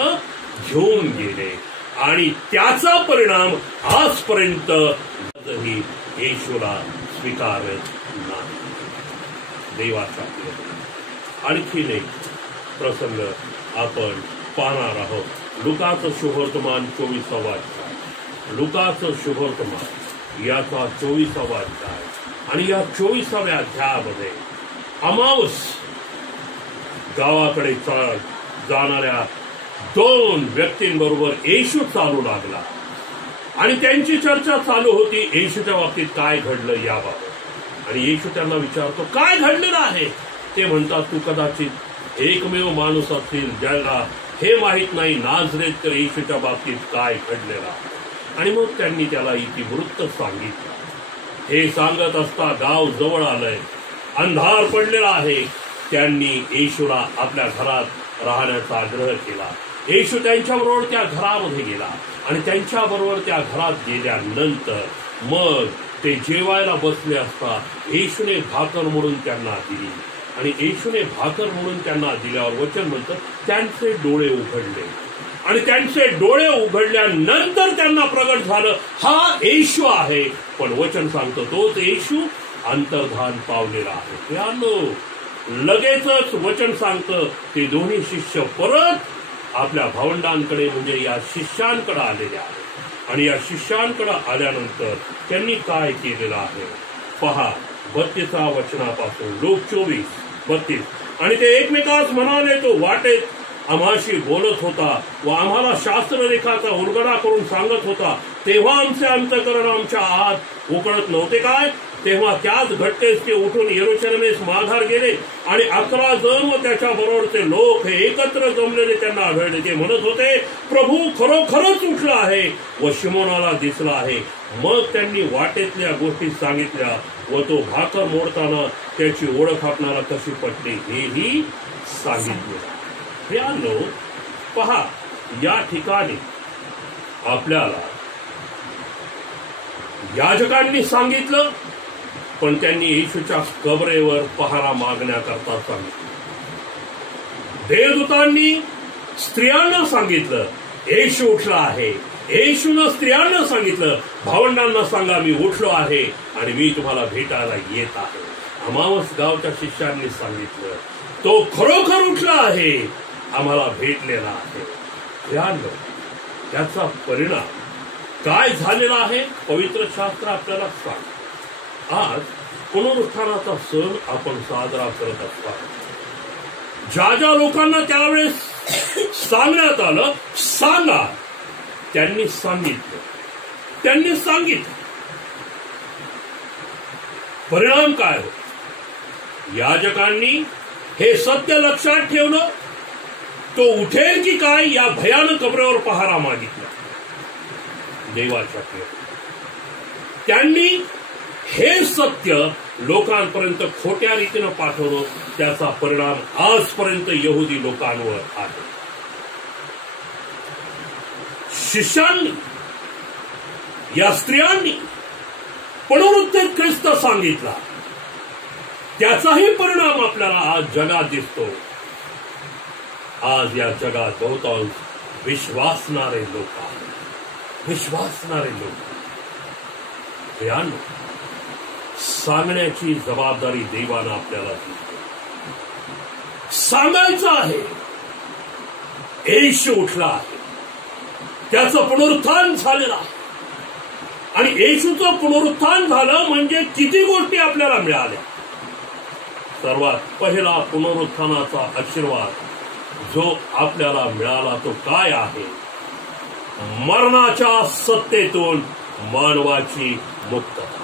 घेऊन गेले, आणि त्याचा परिणाम आजपर्यंत येशूला स्वीकारत नाही. देवाचा आणखीन एक प्रसंग आपण पाहणार आहोत. लुकाचं शुभवर्तमान 24वा अध्याय. लुकाचं शुभवर्तमान याचा 24वा अध्याय. आणि या 24व्या अध्यायामध्ये अमावस गावाकडे जाणाऱ्या 2 व्यक्तींबरोबर येशू चालू लागला आणि त्यांची चर्चा चालू होती येशूच्या बाबतीत काय घडलं याबाबत. आणि येशू त्यांना विचारतो काय घडलेलं आहे. ते म्हणतात तू कदाचित एकमेव माणूस असतील ज्याला हे माहीत नाही नाझरेत येशूच्या बाबतीत काय घडलेलं आहे. आणि मग त्यांनी त्याला इतिवृत्त सांगितलं. हे सांगत असता गाव जवळ आलंय, अंधार पडलेला आहे. त्यांनी येशूला आपल्या घरात राहण्याचा आग्रह केला. येशू त्यांच्याबरोबर त्या घरामध्ये गेला आणि त्यांच्याबरोबर त्या घरात गेल्यानंतर मग ते जेवायला बसले असता येशूने भाकर म्हणून त्यांना दिली. आणि येशूने भाकर म्हणून त्यांना दिल्यावर वचन म्हणतं त्यांचे डोळे उघडले. आणि त्यांचे डोळे उघडल्यानंतर त्यांना प्रगट झालं हा येशू आहे. पण वचन सांगतं तोच येशू अंतर्धान पावलेला आहे. त्यानो लगेचच वचन सांगतं ते दोन्ही शिष्य परत आपल्या भावंडांकडे म्हणजे या शिष्यांकडे आलेले आहेत. आणि या शिष्यांकडे आल्यानंतर त्यांनी काय केलेलं आहे पहा 32 वचनापासून. लोक 24:32. आणि ते एकमेकास म्हणाले तो वाटेत आम्हाशी बोलत होता व आम्हाला शास्त्ररेखाचा उलगडा करून सांगत होता तेव्हा आमचे अंतःकरण आमच्या आत उकळत नव्हते काय. तेव्हा त्याच घटनेस ते उठून यरूशलेमेस माघार गेले. आणि 11 जण व त्याच्या बरोबरचे लोक हे एकत्र जमलेले त्यांना आढळले. ते म्हणत होते प्रभू खरोखरच उठला आहे व शिमोनाला दिसला आहे. मग त्यांनी वाटेतल्या गोष्टी सांगितल्या व तो भाकर मोडताना त्याची ओळख आपणाला कशी पटली हेही सांगितले. प्रियांनो पहा या ठिकाणी आपल्याला याजकांनी सांगितलं पण त्यांनी येशूच्या कबरेवर पहारा मागण्याकरता सांगितलं. देवदूतांनी स्त्रियांना सांगितलं येशू उठला आहे. येशूनं स्त्रियांना सांगितलं भावंडांना सांगा मी उठलो आहे आणि मी तुम्हाला भेटायला येत आहे. अमावस गावच्या शिष्यांनी सांगितलं तो खरोखर उठला आहे आम्हाला भेटलेला आहे. त्याचा परिणाम काय झालेला आहे पवित्र शास्त्र आपल्याला सांग. आज पुनरुत्थानाचा सण आपण साजरा करत असतात. ज्या ज्या लोकांना त्यावेळेस सांगण्यात आलं सांगा त्यांनी सांगितलं परिणाम काय हो. याजकांनी हे सत्य लक्षात ठेवलं तो उठेल की काय या भयानक कबरेवर पहारा मागितला देवाच्या त्यांनी हे सत्य लोकांपर्यंत खोट्या रीतीनं पाठवलं. त्याचा परिणाम आजपर्यंत यहुदी लोकांवर आहे. शिष्यांनी या स्त्रियांनी पुनरुत्थित ख्रिस्त सांगितला त्याचाही परिणाम आपल्याला आज जगात दिसतो. आज या जगात बहुतांश विश्वासणारे लोक सांगण्याची जबाबदारी देवानं आपल्याला दिली. सांगायचं आहे येशू उठला आहे त्याचं पुनरुत्थान झालेलं आहे. आणि येशूचं पुनरुत्थान झालं म्हणजे किती गोष्टी आपल्याला मिळाल्या. सर्वात पहिला पुनरुत्थानाचा आशीर्वाद जो आपल्याला मिळाला तो काय आहे मरणाच्या सत्तेतून मानवाची मुक्तता.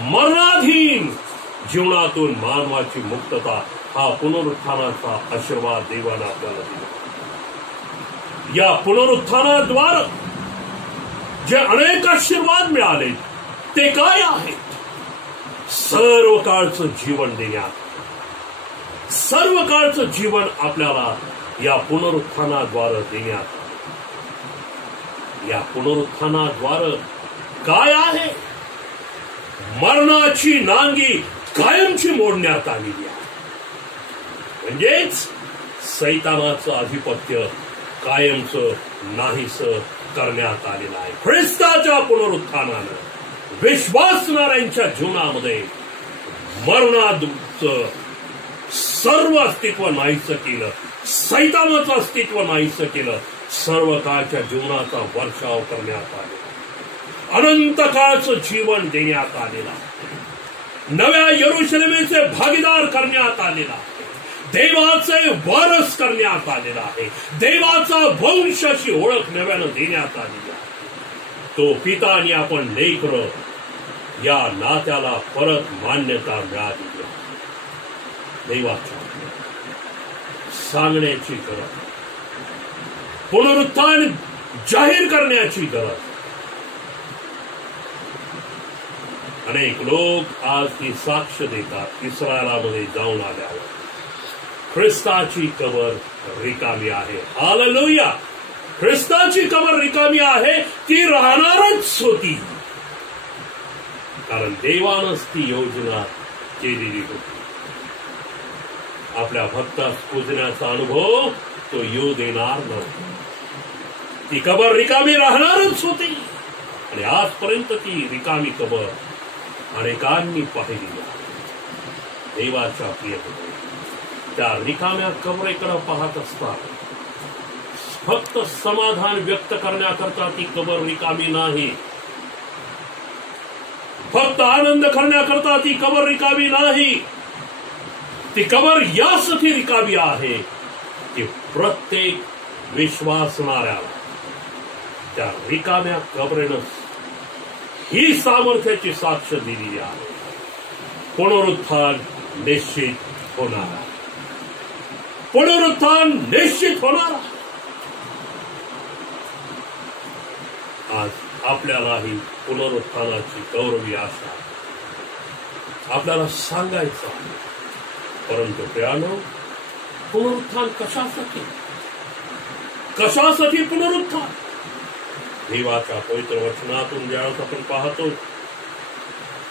मरणाधीन जीवनातून मानवाची मुक्तता हा पुनरुत्थानाचा आशीर्वाद देवानं आपल्याला दिला. या पुनरुत्थानाद्वारे जे अनेक आशीर्वाद मिळाले ते काय आहेत. सर्व काळचं जीवन देण्यात सर्व काळचं जीवन आपल्याला या पुनरुत्थानाद्वारे देण्यात. या पुनरुत्थानाद्वारे काय आहे मरणाची नांगी कायमची मोडण्यात आलेली आहे. म्हणजेच सैतानाचं आधिपत्य कायमचं नाहीसं करण्यात आलेलं आहे. ख्रिस्ताच्या पुनरुत्थानानं विश्वासणाऱ्यांच्या जीवनामध्ये मरणाचं सर्व अस्तित्व नाहीसं केलं, सैतानाचं अस्तित्व नाहीसं केलं, सर्व काळच्या जीवनाचा वर्षाव करण्यात आलेला, अनंत काळचं जीवन देण्यात आलेला, नव्या यरुशलेमेचे भागीदार करण्यात आलेला, देवाचे वारस करण्यात आलेला आहे, देवाचा वंशाची ओळख नव्यानं देण्यात आलेली आहे. तो पिता आणि आपण लेकरं या नात्याला परत मान्यता मिळाली. देवाच्या सांगण्याची गरज, पुनरुत्थान जाहीर करण्याची गरज. अनेक लोक आज ती साक्ष देतात. इस्रायलामध्ये जाऊन आल्यावर ख्रिस्ताची कबर रिकामी आहे. हालेलुया. ख्रिस्ताची कबर रिकामी आहे, ती राहणारच होती, कारण देवानंच ती योजना केलेली होती. आपल्या भक्तास पूजण्याचा अनुभव तो येऊ देणार नव्हता. ती कबर रिकामी राहणारच होती आणि आजपर्यंत ती रिकामी कबर अनेकांनी पाहिली. देवाच्या प्रिय त्या रिकाम्या कबरेकडे पाहत असतात. फक्त समाधान व्यक्त करण्याकरता ती कबर रिकामी नाही, फक्त आनंद करण्याकरता ती कबर रिकामी नाही. ती कबर यासाठी रिकामी आहे की प्रत्येक विश्वासणाऱ्याला त्या रिकाम्या कबरेनं ही सामर्थ्याची साक्ष दिलेली आहे. पुनरुत्थान निश्चित होणार, पुनरुत्थान निश्चित होणार. आज आपल्यालाही पुनरुत्थानाची गौरवी आशा आपल्याला सांगायचं आहे. परंतु प्रियानो, पुनरुत्थान कशासाठी? कशासाठी पुनरुत्थान? देवाच्या पवित्र वचनातून ज्यावेळेस आपण पाहतो,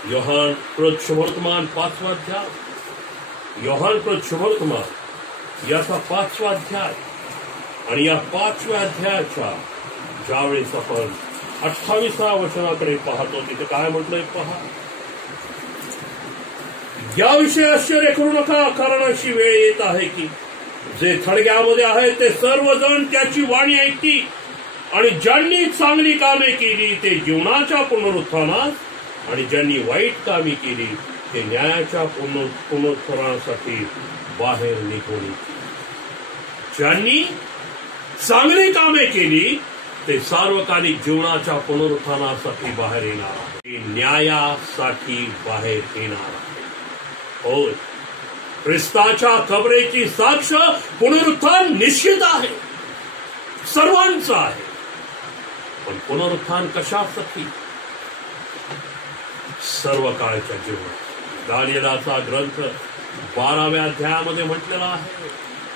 योहान प्रत शुभवर्तमान 5वा अध्याय, योहान प्रत शुभवर्तमान याचा 5वा अध्याय, आणि या 5व्या अध्यायाच्या ज्यावेळेस आपण 28व्या वचनाकडे पाहतो, तिथे काय म्हटलंय पहा. याविषयी आश्चर्य करू नका, कारण अशी वेळ येत आहे की जे थडग्यामध्ये आहेत ते सर्वजण त्याची वाणी ऐकतील, आणि ज्यांनी चांगली कामे केली ते जीवनाच्या पुनरुत्थानास, आणि ज्यांनी वाईट कामे केली ते न्यायाच्या पुनरुत्थानासाठी बाहेर निघून येतील. ज्यांनी चांगली कामे केली ते सार्वकालिक जीवनाच्या पुनरुत्थानासाठी बाहेर येणार आहे, न्यायासाठी बाहेर येणार आहे. होय, ख्रिस्ताच्या कबरेची साक्ष पुनरुत्थान निश्चित आहे, सर्वांचं आहे. पण पुनरुत्थान कशासाठी? सर्व काळच्या जीवनात. दानिएलाचा ग्रंथ 12व्या अध्यायामध्ये म्हटलेला आहे,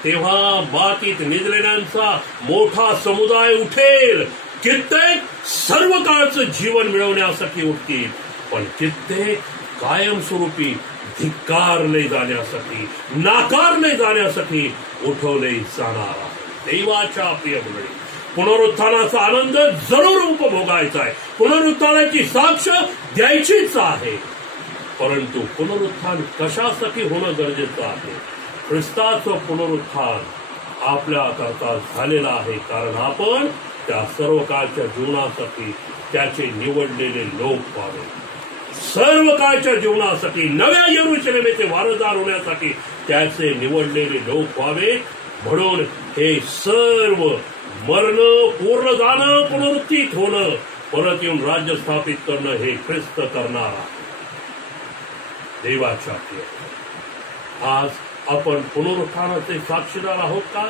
तेव्हा मातीत निजलेल्यांचा मोठा समुदाय उठेल. कित्येक सर्व काळचं जीवन मिळवण्यासाठी उठतील, पण कित्येक कायमस्वरूपी धिक्कारले जाण्यासाठी, नाकारले जाण्यासाठी उठवले जाणार आहे. देवाच्या प्रिय मंडळी, पुनरुत्थानाचा आनंद जरूर उपभोगायचा आहे, पुनरुत्थानाची साक्ष द्यायचीच आहे. परंतु पुनरुत्थान कशासाठी होणं गरजेचं आहे? ख्रिस्ताचं पुनरुत्थान आपल्याकरता झालेलं आहे, कारण आपण त्या सर्व काळच्या जीवनासाठी त्याचे निवडलेले लोक व्हावे, सर्व काळच्या जीवनासाठी नव्या यरुशलेमेचे वारसदार होण्यासाठी त्याचे निवडलेले लोक व्हावे. म्हणून हे सर्व मरणं, पूर्ण जाणं, पुनरुत्थित होणं, परत येऊन राज्य स्थापित करणं हे ख्रिस्त करणार आहे. देवाच्या प्रिय, आज आपण पुनरुत्थानाचे साक्षीदार आहोत का?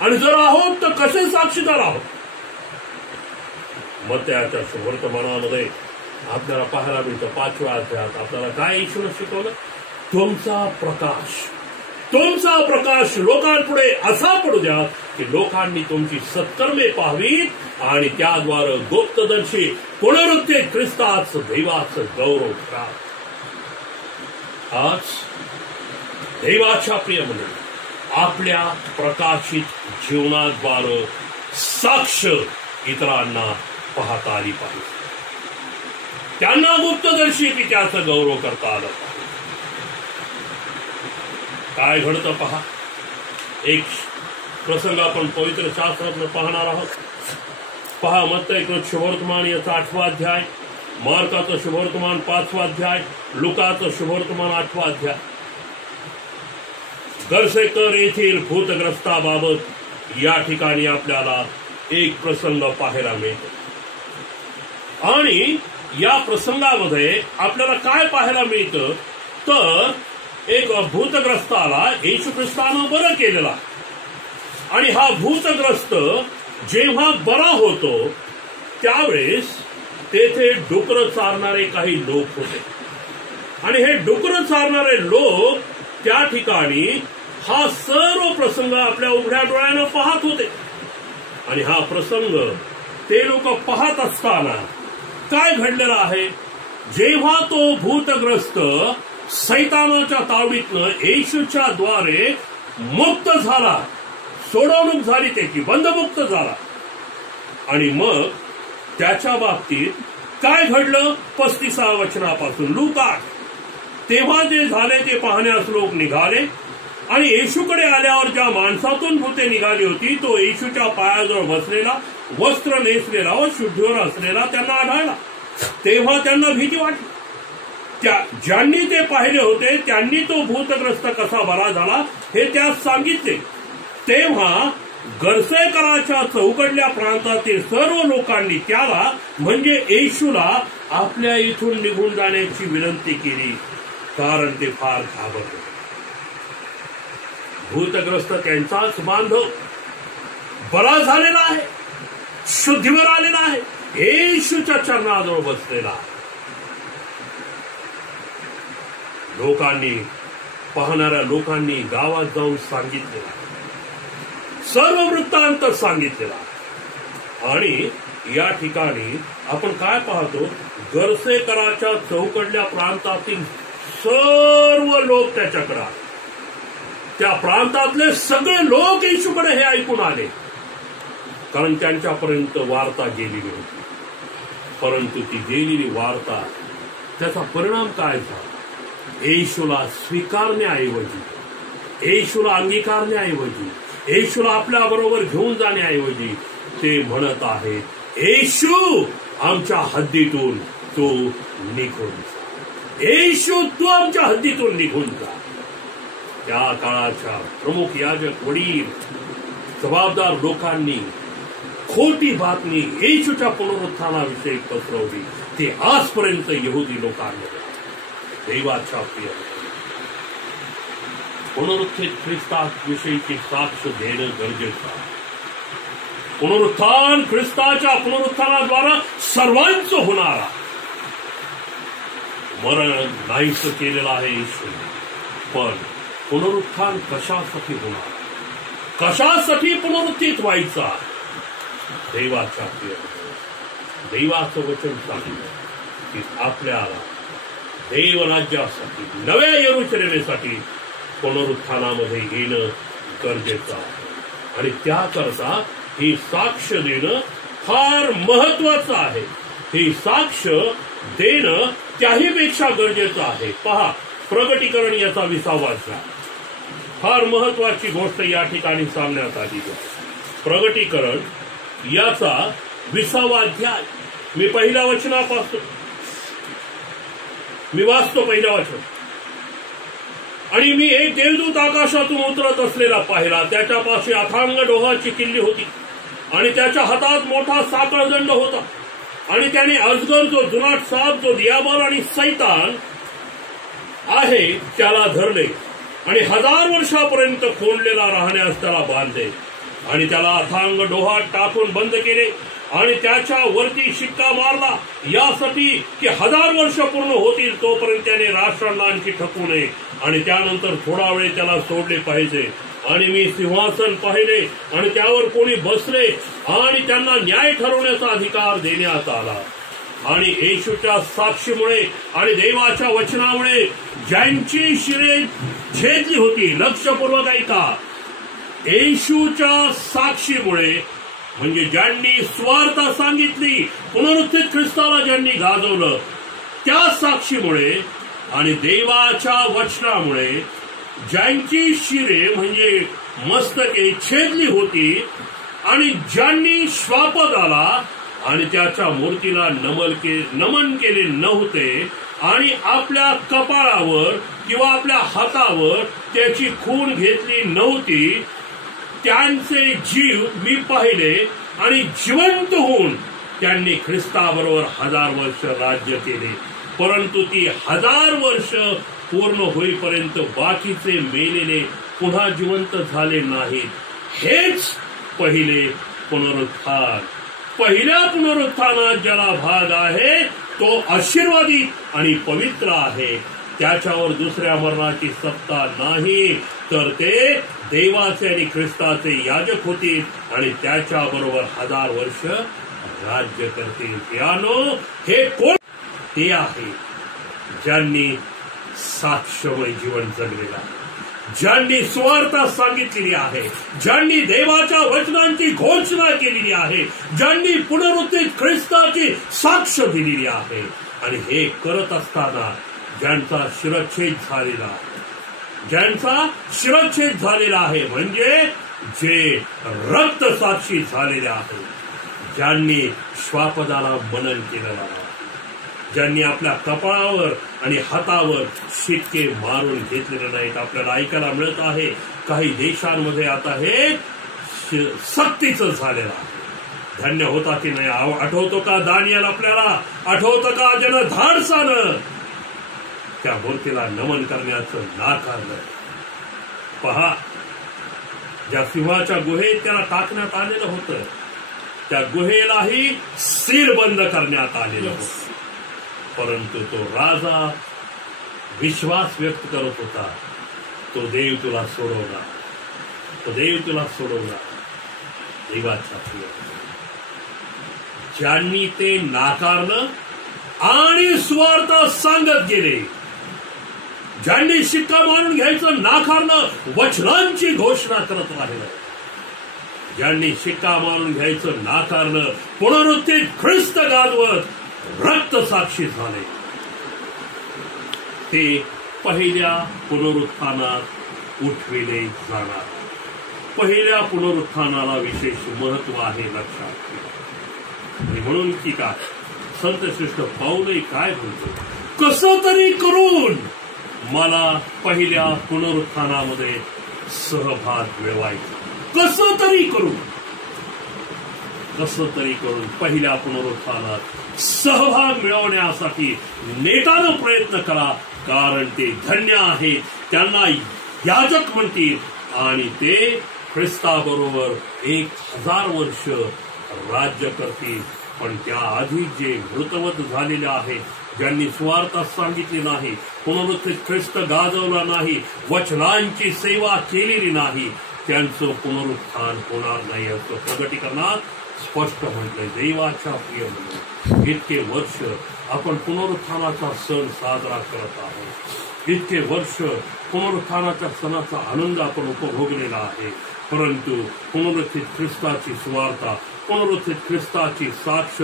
आणि जर आहोत तर कसे साक्षीदार आहोत? मत्याच्या शुभवर्तमानामध्ये आपल्याला पाहायला मिळतं 5व्या अध्यायात आपल्याला काय येशूने शिकवलं? तुमचा प्रकाश लोकांपुढे असा पडू द्या की लोकांनी तुमची सत्कर्मे पाहावीत आणि त्याद्वारे गुप्तदर्शी पुनरुत्थित ख्रिस्ताचं देवाचं गौरव करा. आज देवाच्या प्रिय मंडळी, आपल्या प्रकाशित जीवनाद्वारे साक्ष इतरांना पाहता आली पाहिजे, त्यांना गुप्तदर्शी त्याचं गौरव करता आलं पाहिजे. काय घडतं पहा. एक प्रसंग आपण पवित्र शास्त्रातून पाहणार आहोत. पहा, मत्तई शुभवर्तमान याचा 8वा अध्याय, मार्काचं शुभवर्तमान 5वा अध्याय, लुकाचं शुभवर्तमान 8वा अध्याय. गर्सेकर येथील भूतग्रस्ताबाबत या ठिकाणी आपल्याला एक प्रसंग पाहायला मिळतो. आणि या प्रसंगामध्ये आपल्याला काय पाहायला मिळतं तर एक भूतग्रस्ताला येशू ख्रिस्तानं बरं केलेला. आणि हा भूतग्रस्त जेव्हा बरा होतो त्यावेळेस तेथे डुकरं चारणारे काही लोक होते. आणि हे डुकरं चारणारे लोक त्या ठिकाणी हा सर्व प्रसंग आपल्या उघड्या डोळ्यानं पाहत होते. आणि हा प्रसंग ते लोक पाहत असताना काय घडलेलं आहे, जेव्हा तो भूतग्रस्त सैतानाच्या तावडीतनं येशूच्या द्वारे मुक्त झाला, सोडवणूक झाली, त्याची बंधमुक्त झाला. आणि मग त्याच्या बाबतीत काय घडलं 35व्या वचनापासून लूका 8. तेव्हा जे झाले ते पाहण्यास लोक निघाले. आणि येशूकडे आल्यावर ज्या माणसातून भूते निघाली होती तो येशूच्या पायाजवळ बसलेला, वस्त्र नेसलेला व शुद्धीवर असलेला त्यांना आढळला. तेव्हा त्यांना भीती वाटली. ज्यांनी ते पाहिले होते त्यांनी तो भूतग्रस्त कसा बरा झाला हे त्यास सांगितले. तेव्हा गर्सेकराच्या चौकडल्या प्रांतातील सर्व लोकांनी त्याला म्हणजे येशूला आपल्या इथून निघून जाण्याची विनंती केली, कारण ते फार घाबरले. भूतग्रस्त त्यांचाच बांधव बरा झालेला आहे, शुद्धीवर आलेला आहे, येशूच्या चरणाजवळ बसलेला आहे. लोकांनी, पाहणाऱ्या लोकांनी गावात जाऊन सांगितलेला, सर्व वृत्तांत सांगितलेला. आणि या ठिकाणी आपण काय पाहतो, गर्सेकराच्या चौकडल्या प्रांतातील सर्व लोक त्याच्याकडे आले. त्या प्रांतातले सगळे लोक येशूकडे हे ऐकून आले, कारण त्यांच्यापर्यंत वार्ता गेलेली होती. परंतु ती गेलेली वार्ता, त्याचा परिणाम काय झाला, येशूला स्वीकारण्याऐवजी, येशूला अंगीकारण्याऐवजी, येशूला आपल्या बरोबर घेऊन जाण्याऐवजी ते म्हणत आहेत, येशू आमच्या हद्दीतून तू निघून जा, येशू तू आमच्या हद्दीतून निघून जा. त्या काळाच्या प्रमुख याजक, वडील, जबाबदार लोकांनी खोटी बातमी येशूच्या पुनरुत्थानाविषयी पसरवली. ते आजपर्यंत यहुदी लोकांमध्ये देवाच्या प्रिय पुनरुत्थित ख्रिस्ताविषयीची साक्ष देणं गरजेचं आहे. पुनरुत्थान ख्रिस्ताच्या पुनरुत्थानाद्वारा सर्वांचं होणारा, मरण नाहीसं केलेलं आहे येशू. पण पुनरुत्थान कशासाठी होणार, कशासाठी पुनरुत्थित व्हायचा, देवाच्या प्रिय देवाचं वचन सांगितलं की आपल्याला देवराज्यासाठी, नव्या यरूशलेमेसाठी पुनरुत्थानामध्ये येणं गरजेचं आहे. आणि त्याकरता ही साक्ष देणं फार महत्वाचं आहे. ही साक्ष देणं त्याहीपेक्षा गरजेचं आहे. पहा, प्रगटीकरण याचा 20वा अध्याय, फार महत्वाची गोष्ट या ठिकाणी सांगण्यात आली आहे. प्रगटीकरण याचा 20वा अध्याय, मी पहिल्या वचनापासून मी वाचतो. पहिल्या वचन, आणि मी एक देवदूत आकाशातून उतरत असलेला पाहिला. त्याच्यापाशी अथांग डोहाची किल्ली होती आणि त्याच्या हातात मोठा साखळदंड होता. आणि त्याने अजगर, जो जुनाट साप, जो दियाबल आणि सैतान आहे, त्याला धरले आणि 1000 वर्षापर्यंत खोंडलेला राहण्यास त्याला बांधले. आणि त्याला अथांग डोहात टाकून बंद केले आणि त्याच्या वरती शिक्का मारला, यासाठी की 1000 वर्ष पूर्ण होतील तोपर्यंत त्याने राष्ट्रांना आणखी ठकू नये आणि त्यानंतर थोडा वेळ त्याला सोडले पाहिजे. आणि मी सिंहासन पाहिले आणि त्यावर कोणी बसले आणि त्यांना न्याय ठरवण्याचा अधिकार देण्यात आला. आणि येशूच्या साक्षीमुळे आणि देवाच्या वचनामुळे ज्यांची शिरे छेदली होती, लक्षपूर्वक ऐका, येशूच्या साक्षीमुळे म्हणजे ज्यांनी स्वार्थ सांगितली, पुनरुत्थित ख्रिस्ताला ज्यांनी गाजवलं, त्या साक्षीमुळे आणि देवाच्या वचनामुळे ज्यांची शिरे म्हणजे मस्तके छेदली होती आणि ज्यांनी श्वापदाला आणि त्याच्या मूर्तीला नमन केले नव्हते आणि आपल्या कपाळावर किंवा आपल्या हातावर त्याची खून घेतली नव्हती, त्यांचे जीव मी पाहिले आणि जिवंत होऊन त्यांनी ख्रिस्ताबरोबर 1000 वर्ष राज्य केले. परंतु ती 1000 वर्ष पूर्ण होईपर्यंत बाकीचे मेलेले पुन्हा जिवंत झाले नाहीत. हेच पहिले पुनरुत्थान. पहिल्या पुनरुत्थानात ज्याला भाग आहे तो आशीर्वादित आणि पवित्र आहे. त्याच्यावर दुसऱ्या मरणाची सत्ता नाही, तर ते देवाचे आणि ख्रिस्ताचे याजक होतील आणि त्याच्याबरोबर 1000 वर्ष राज्य करतील. यानो हे कोण? ते आहे ज्यांनी साक्ष्यमय जीवन जगलेलं आहे, ज्यांनी सुवार्ता सांगितलेली आहे, ज्यांनी देवाच्या वचनांची घोषणा केलेली आहे, ज्यांनी पुनरुत्थित ख्रिस्ताची साक्ष दिलेली आहे. आणि हे करत असताना ज्यांचा शिरच्छेद झालेला आहे म्हणजे जे रक्तसाक्षी झालेले आहे, ज्यांनी श्वापदाला मनन केलेलं आहे, ज्यांनी आपल्या कपाळावर आणि हातावर शिक्के मारून घेतलेले नाहीत. आपल्याला ऐकायला मिळत आहे काही देशांमध्ये आता हे सक्तीचं झालेलं आहे. धन्य होता की नाही? आठवतो का दानियल? आपल्याला आठवतं का ज्यानं धाडसानं त्या मूर्तीला नमन करण्याचं नाकारलं? पहा, ज्या सिंहाच्या गुहेत त्याला टाकण्यात आलेलं होतं त्या गुहेलाही सील बंद करण्यात आलेलं होतं. परंतु तो राजा विश्वास व्यक्त करत होता, तो देव तुला सोडवणार, तो देव तुला सोडवणार. देवाच्या प्रिय, ज्यांनी ते नाकारलं आणि स्वार्थ सांगत गेले, ज्यांनी शिक्का मारून घ्यायचं नाकारलं, वचनांची घोषणा करत राहिलं, ज्यांनी शिक्का मारून घ्यायचं नाकारलं, पुनरुत्थित ख्रिस्त गाजवत रक्तसाक्षी झाले, ते पहिल्या पुनरुत्थानात उठविले जाणार. पहिल्या पुनरुत्थानाला विशेष महत्व आहे, लक्षात ठेवा. आणि म्हणून की काय संतश्रेष्ठ पाऊलही काय म्हणतो, कसं तरी करून मला पहिल्या पुनरुत्थानामध्ये सहभाग मिळवायचा. कसं तरी करून पहिल्या पुनरुत्थानात सहभाग मिळवण्यासाठी नेटानं प्रयत्न करा, कारण ते धन्य आहे. त्यांना याजक म्हणतील आणि ते ख्रिस्ताबरोबर 1000 वर्ष राज्य करतील. पण त्याआधी जे मृतवत झालेले आहेत, ज्यांनी स्वार्थ सांगितले नाही, पुनरुत्थित ख्रिस्त गाजवला नाही, वचनांची सेवा केलेली नाही, त्यांचं पुनरुत्थान होणार नाही असं प्रगटीकरणात स्पष्ट म्हटलंय. देवाच्या प्रिय म्हणून इतके वर्ष आपण पुनरुत्थानाचा सण साजरा करत आहोत, इतके वर्ष पुनरुत्थानाच्या सणाचा आनंद आपण उपभोगलेला आहे. परंतु पुनरुत्थित ख्रिस्ताची सुवार्ता, पुनरुत्थित ख्रिस्ताची साक्ष,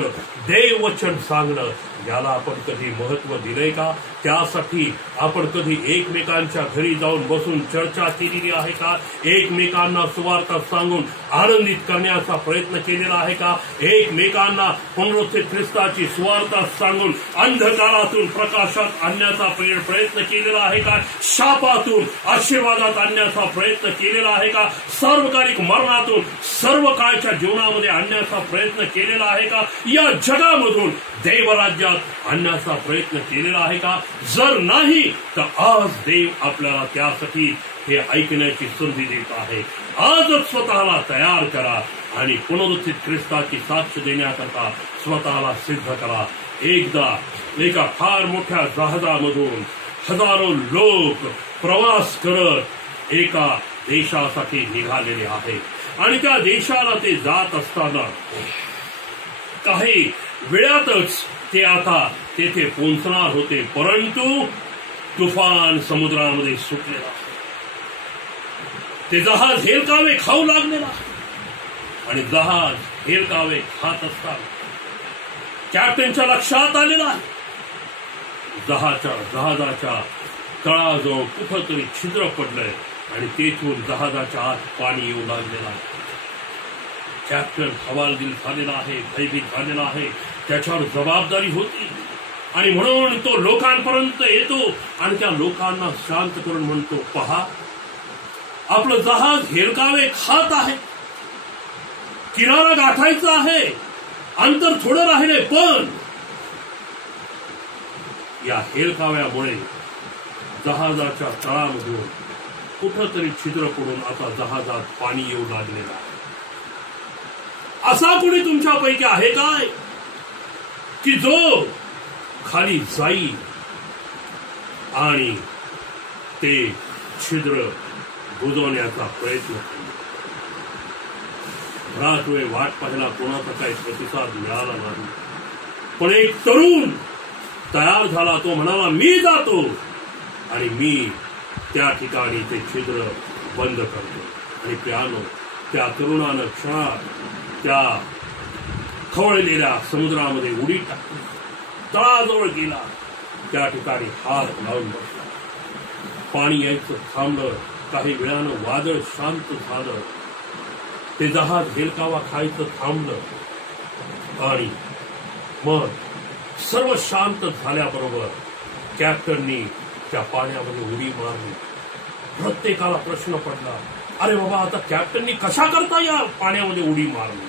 देववचन सांगणं, याला आपण कधी महत्व दिलंय का? त्यासाठी आपण कधी एकमेकांच्या घरी जाऊन बसून चर्चा केलेली आहे का? एकमेकांना सुवार्ता सांगून आनंदित करण्याचा प्रयत्न केलेला आहे का? एकमेकांना पुनरुत्थित ख्रिस्ताची सुवार्ता सांगून अंधकारातून प्रकाशात आणण्याचा प्रयत्न केलेला आहे का? शापातून आशीर्वादात आणण्याचा प्रयत्न केलेला आहे का? सार्वकालिक मरणातून सर्व काळच्या जीवनामध्ये आणण्याचा प्रयत्न केलेला आहे का? या जगामधून देवराज्यात आणण्याचा प्रयत्न केलेला आहे का? जर नाही तर आज देव आपल्याला त्यासाठी हे ऐकण्याची संधी देत आहे. आजच स्वतःला तयार करा आणि पुनरुत्थित ख्रिस्ताची साक्ष देण्याकरता स्वतःला सिद्ध करा. एकदा एका फार मोठ्या जहाजामधून हजारो लोक प्रवास करत एका देशासाठी निघालेले आहेत आणि त्या देशाला ते जात असताना काही वेळातच ते आता तेथे पोहोचणार होते. परंतु तुफान समुद्रामध्ये सुटलेला, ते जहाज हेलकावे खाऊ लागलेला आणि जहाज हेलकावे खात असताना कॅप्टनच्या लक्षात आलेला जहाजाच्या तळाजवळ कुठं तरी छिद्र पडलंय आणि तेथून जहाजाच्या आत पाणी येऊ लागलेलं आहे. कॅप्टन हवालदिल झालेला आहे, भयभीत झालेला आहे. त्याच्यावर जबाबदारी होती आणि म्हणून तो लोकांपर्यंत येतो आणि त्या लोकांना शांत करून म्हणतो, पहा, आपलं जहाज हेलकावे खात आहे, किनारा गाठायचा आहे, अंतर थोडं राहिले, पण या हेलकाव्यामुळे जहाजाच्या तळामधून कुठंतरी छिद्र पडून आता जहाजात पाणी येऊ लागलेलं आहे. असा कोणी तुमच्यापैकी आहे काय की जो खाली जाईल आणि ते छिद्र बुजवण्याचा प्रयत्न करेल? बराच वेळ वाट पाहायला कोणाचा काही प्रतिसाद मिळाला नाही, पण एक तरुण तयार झाला. तो म्हणाला, मी जातो आणि मी त्या ठिकाणी ते छिद्र बंद करतो. आणि त्या तरुणानं क्षणात त्या खवळलेल्या समुद्रामध्ये उडी टाकली, तळाजवळ गेला, त्या ठिकाणी हात लावून बसला. पाणी यायचं थांबलं. काही वेळानं वादळ शांत झालं. ते जहाज हेलकावा खायचं थांबलं आणि मग सर्व शांत झाल्याबरोबर कॅप्टननी त्या पाण्यामध्ये उडी मारली. प्रत्येकाला प्रश्न पडला, अरे बाबा, आता कॅप्टननी कशा करता या पाण्यामध्ये उडी मारली?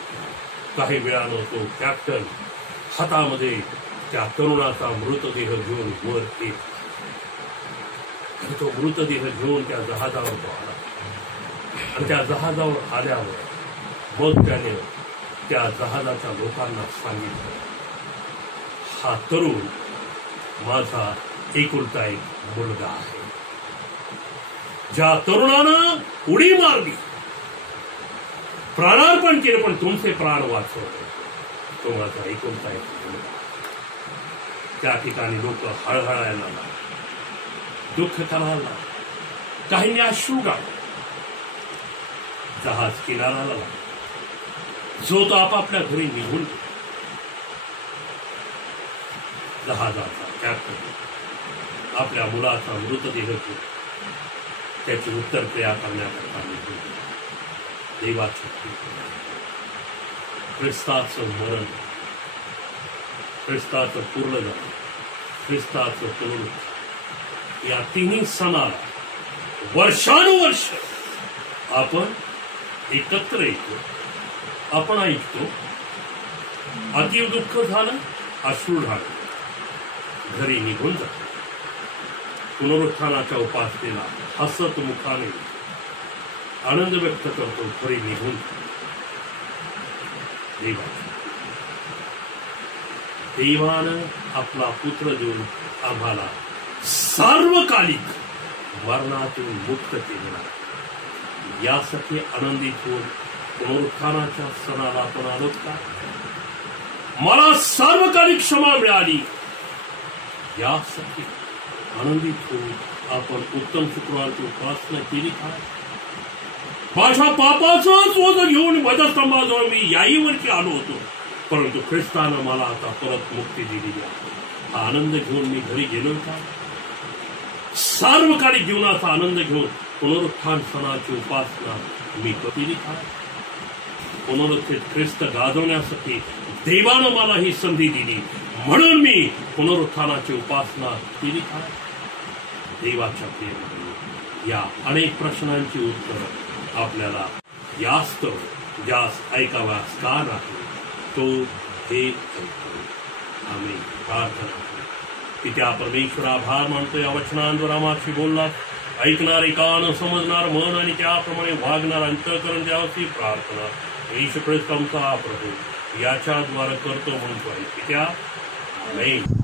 काही वेळानं तो कॅप्टन हातामध्ये त्या तरुणाचा मृतदेह घेऊन वर येत आणि तो मृतदेह घेऊन त्या जहाजावर तो आला. आणि त्या जहाजावर आल्यावर मग त्याने त्या जहाजाच्या लोकांना सांगितलं, हा तरुण माझा एकुलता एक मुलगा आहे. ज्या तरुणानं उडी मारली, प्राणार्पण केलं, पण तुमचे प्राण वाचवले, तो माझा एकुलता एक मुलगा. त्या ठिकाणी लोक हळहळायला लागले, दुःख करायला लागले, काहींनी अश्रू गाळले. जहाज किनाऱ्याला लागला. जो तो आपापल्या घरी निघून गेला. जहाजाचा कॅप्टन आपल्या मुलाचा मृतदेह घेऊन त्याची उत्तरक्रिया करण्याकरता निघून गेला. देवाची ख्रिस्ताचं मरण, ख्रिस्ताचं पूर्णजन, ख्रिस्ताचं पुनरुत्थान, या तिन्ही सणाला वर्षानुवर्ष आपण एकत्र येतो, आपण ऐकतो. अतीव दुःख झालं, अश्रू ढाळले, घरी निघून जातो. पुनरुत्थानाच्या उपासनेला हसत मुखाने आनंद व्यक्त करतो, घरी निघून देवानं आपला पुत्र देऊन आम्हाला सार्वकालिक मरणातून मुक्त केलेला. यासाठी आनंदित होऊन पुनरुत्थानाच्या सणाला आपण आलोत का? मला सार्वकालिक क्षमा मिळाली, यासाठी आनंदित होऊन आपण उत्तम शुक्रवारची उपासना केली का? माझ्या पापाचाच ओझं घेऊन वधस्तंभाजवळ मी याईवरती आलो होतो, परंतु ख्रिस्तानं मला आता परत मुक्ती दिलेली आहे. हा आनंद घेऊन मी घरी गेलो का? सार्वकालिक जीवनाचा आनंद घेऊन पुनरुत्थान सणाची उपासना मी केली का? पुनरुत्थित ख्रिस्त गाजवण्यासाठी देवानं मला ही संधी दिली, म्हणून मी पुनरुत्थानाची उपासना केली का? देवाच्या प्रेमाने या अनेक प्रश्नांची उत्तर आपल्याला यास्तव ज्यास ऐकाव्यास का नाही तो हे ऐकतो. आम्ही प्रार्थना की त्या परमेश्वर आभार मानतो या वचनांद्वारा आम्हाशी बोलला. ऐकणारे कान, समजणार मन आणि त्याप्रमाणे वागणार अंतःकरण द्यावची प्रार्थना येशू ख्रिस्त आमचा प्रभू याच्याद्वारे करतो म्हणतो आहे की त्या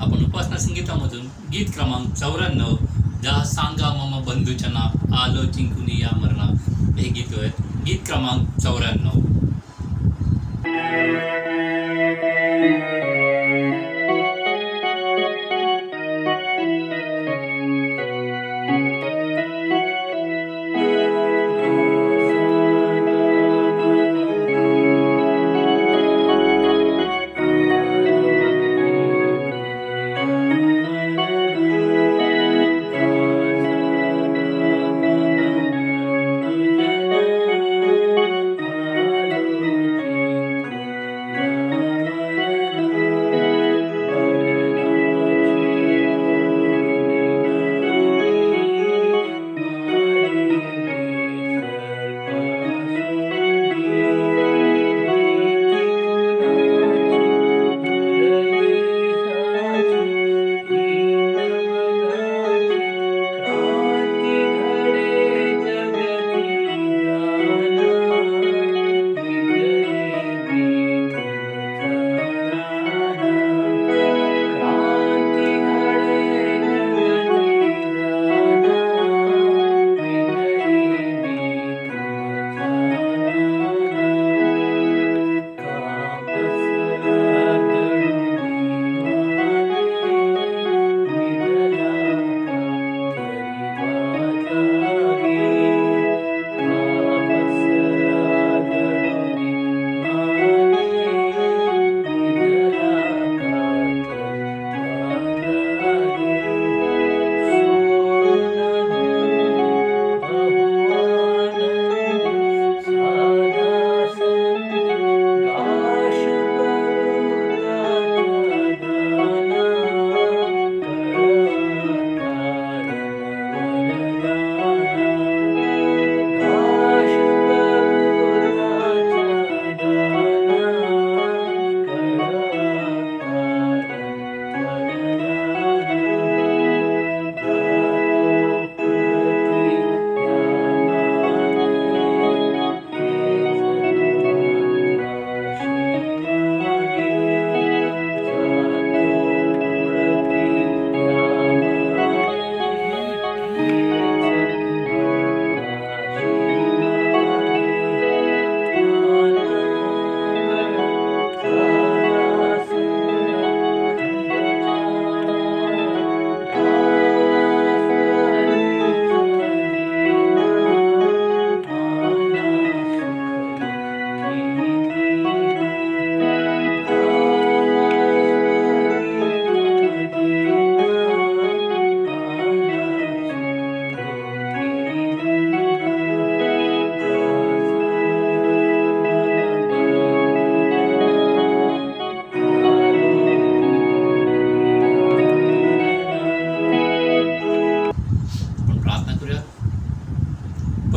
आपण उपासना संगीतामधून गीत क्रमांक 94 जा सांगा मम बंधूचना आलो जिंकून या मरणा हे गीत आहे. गीत क्रमांक 94.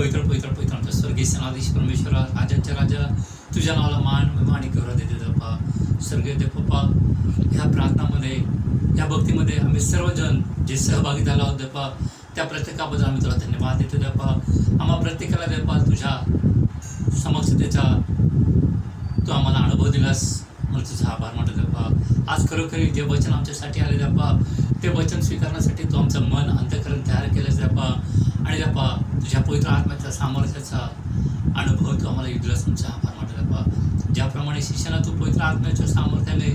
पवित्र पवित्र पवित्र आमच्या स्वर्गीय सनाधीश परमेश्वरा, राजांच्या राजा, तुझ्या नावाला मान आणि गौरव देते बाप्पा. स्वर्गीय देव बाप्पा, ह्या प्रार्थनामध्ये, ह्या भक्तीमध्ये आम्ही सर्वजण जे सहभागी झालो आहोत बाप्पा, त्या प्रत्येकाबद्दल आम्ही तुला धन्यवाद देतो बाप्पा. आम्हा प्रत्येकाला बाप्पा तुझ्या समक्षतेचा तू आम्हाला अनुभव दिलास म्हणून तुझा आभार मानतो बाप्पा. आज खरोखरी जे वचन आमच्यासाठी आले बाप्पा, ते वचन स्वीकारण्यासाठी तू आमचं मन अंतःकरण तयार केलंस बाप्पा. आणि बाप्पा तुझ्या पवित्र आत्म्याच्या सामर्थ्याचा अनुभव तू आम्हाला दिलास, तुमचा आभार मानतो बाप्पा. ज्याप्रमाणे शिष्याला तू पवित्र आत्म्याच्या सामर्थ्याने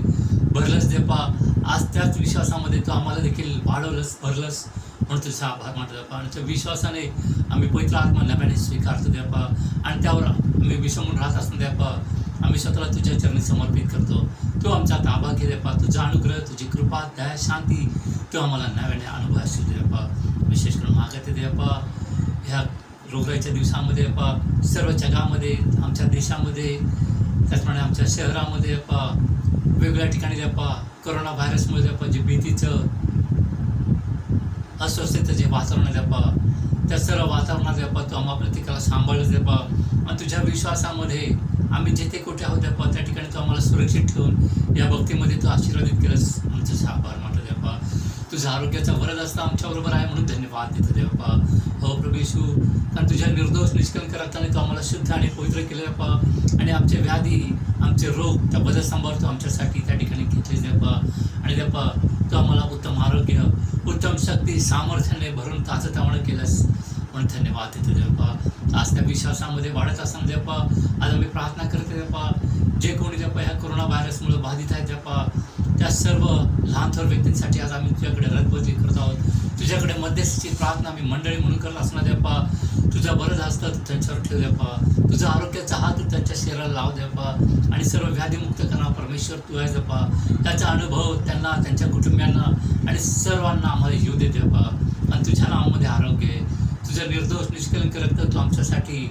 भरलंस बाप्पा, आज त्याच विश्वासामध्ये तू आम्हाला देखील वाढवलंस, भरलंस म्हणून तुझा आभार मानतो बाप्पा. आणि त्या विश्वासाने आम्ही पवित्र आत्मा नव्याने स्वीकारतो बाप्पा. आणि त्यावर आम्ही विसंबून राहत असतो बाप्पा. आम्ही स्वतःला तुझ्या चरणी समर्पित करतो. तू आमचा ताबा घे बाप्पा. तुझा अनुग्रह, तुझी कृपा, दया, शांती तू आम्हाला नव्याने अनुभव असू दे बाप्पा. विशेष करून मागते दे बाप्पा, ह्या रोगाच्या दिवसामध्ये बाप्पा, सर्व जगामध्ये, आमच्या देशामध्ये, त्याचप्रमाणे आमच्या शहरामध्ये बाप्पा, वेगवेगळ्या ठिकाणी बाप्पा कोरोना व्हायरसमुळे बाप्पा जे भीतीचं, अस्वस्थतेचं जे वातावरण आहे बाप्पा, त्या सर्व वातावरणात बाप्पा तू आम्हा प्रत्येकाला सांभाळलं बाप्पा. आणि तुझ्या विश्वासामध्ये आम्ही जिथे कुठे आहोत बाप्पा, त्या ठिकाणी तू आम्हाला सुरक्षित ठेवून या भक्तीमध्ये तू आशीर्वादित केलंस म्हणून तुझा आभार मानतो बाप्पा. तुझा आरोग्याचा वरद असता आमच्याबरोबर आहे म्हणून धन्यवाद देतो बाप्पा. हो प्रभू येशू, कारण तुझ्या निर्दोष निष्कलंक रक्ताने तू आम्हाला शुद्ध आणि पवित्र केलं बाप्पा. आणि आमचे व्याधी, आमचे रोग, त्या बदल सांभाळ तू आमच्यासाठी त्या ठिकाणी घेतलेस बाप्पा. आणि बाप्पा तू आम्हाला उत्तम आरोग्य, उत्तम शक्ती, सामर्थ्याने भरून ताजतवानं केलंस म्हणून धन्यवाद देतो बाप्पा. आज त्या विश्वासामध्ये वाढत असताना बाप्पा, आज आम्ही प्रार्थना करते बाप्पा, जे कोणी बाप्पा ह्या कोरोना व्हायरसमुळे बाधित आहेत बाप्पा, त्या सर्व लहान थोर व्यक्तींसाठी आज आम्ही तुझ्याकडे रदबदली करत आहोत. तुझ्याकडे मध्यस्थीची प्रार्थना आम्ही मंडळी म्हणून करत असणार बाप्पा. तुझा बरं असतं तू त्यांच्यावर ठेव बाप्पा. तुझा आरोग्याचा हात तू त्यांच्या शरीराला लाव बाप्पा. आणि सर्व व्याधीमुक्त करणार परमेश्वर तू आहेस बाप्पा. त्याचा अनुभव त्यांना, त्यांच्या कुटुंबियांना आणि सर्वांना आम्हाला येऊ दे बाप्पा. आणि तुझ्या नावामध्ये आरोग्य आहे. तुझं निर्दोष निष्कलंक रक्त तू आमच्यासाठी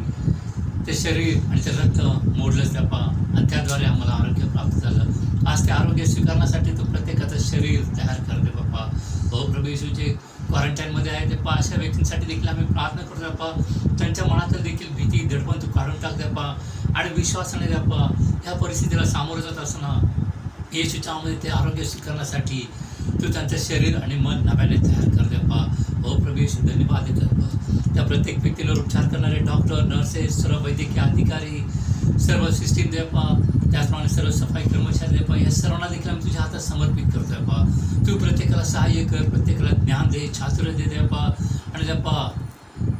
ते शरीर आणि ते रक्त मोडलंच बाप्पा. आणि त्याद्वारे आम्हाला आरोग्य प्राप्त झालं. आज ते आरोग्य स्वीकारण्यासाठी तू प्रत्येकाचं शरीर तयार कर दे बाप्पा. हो प्रभू येशूचे क्वारंटाईनमध्ये आहे ते अशा व्यक्तींसाठी देखील आम्ही प्रार्थना करतो बाप्पा. त्यांच्या मनातील देखील भीती, दडपण तू काढून टाक बाप्पा. आणि विश्वासाने बाप्पा ह्या परिस्थितीला सामोरं जात असताना येशूच्या नावामध्ये ते आरोग्य स्वीकारण्यासाठी तू त्यांचं शरीर आणि मन नव्याने तयार कर दे बाप्पा. हो प्रभू येशू धन्यवाद देतो बाप्पा. त्या प्रत्येक व्यक्तीवर उपचार करणारे डॉक्टर, नर्सेस, सर्व वैद्यकीय अधिकारी, सर्व सिस्टीम दे बाप्पा. त्याचप्रमाणे सर्व सफाई कर्मचारी बाप्पा, या सर्वांना देखील आम्ही तुझ्या हातात समर्पित करतोय बाप्पा. तू प्रत्येकाला सहाय्य कर, प्रत्येकाला ज्ञान दे, चातुर्य दे बाप्पा. आणि बाप्पा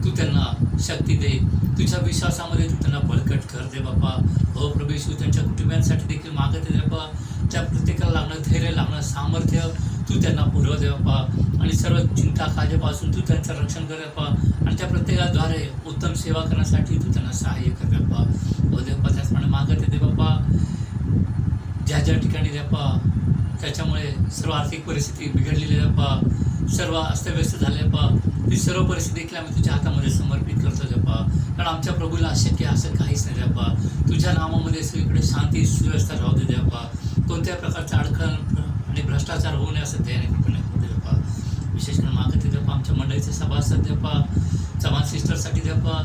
तू त्यांना शक्ती दे. तुझ्या विश्वासामध्ये तू त्यांना बळकट कर दे बाप्पा. हो प्रभू येशू, त्यांच्या कुटुंबियांसाठी देखील मागत दे बाप्पा. त्या प्रत्येकाला लागणं धैर्य, लागणं सामर्थ्य तू त्यांना पुरव दे बाप्पा. आणि सर्व चिंता काळजीपासून तू त्यांचं रक्षण कर बाप्पा. आणि त्या प्रत्येकाद्वारे उत्तम सेवा करण्यासाठी तू त्यांना सहाय्य कर बाप्पा. हो देवप्पा, त्याचप्रमाणे मागत येते बाप्पा, ज्या ज्या ठिकाणी बाप्पा त्याच्यामुळे सर्व आर्थिक परिस्थिती बिघडलेली बाप्पा, सर्व अस्तव्यस्त झाले बाप्पा, ती सर्व परिस्थिती देखील आम्ही तुझ्या हातामध्ये समर्पित करतो बाप्पा. कारण आमच्या प्रभूला अशक्य असं काहीच नाही बाप्पा. तुझ्या नावामध्ये सगळीकडे शांती, सुव्यवस्था राहू दे बाप्पा. कोणत्या प्रकारचं अडखळ आणि भ्रष्टाचार होऊ नये असं ध्येयाने कृपणे होऊ दे बाप्पा. विशेष करून मागत येते बाप्पा आमच्या मंडळीचे सभासद बाप्पा, चव्हाण सिस्टरसाठी बाप्पा.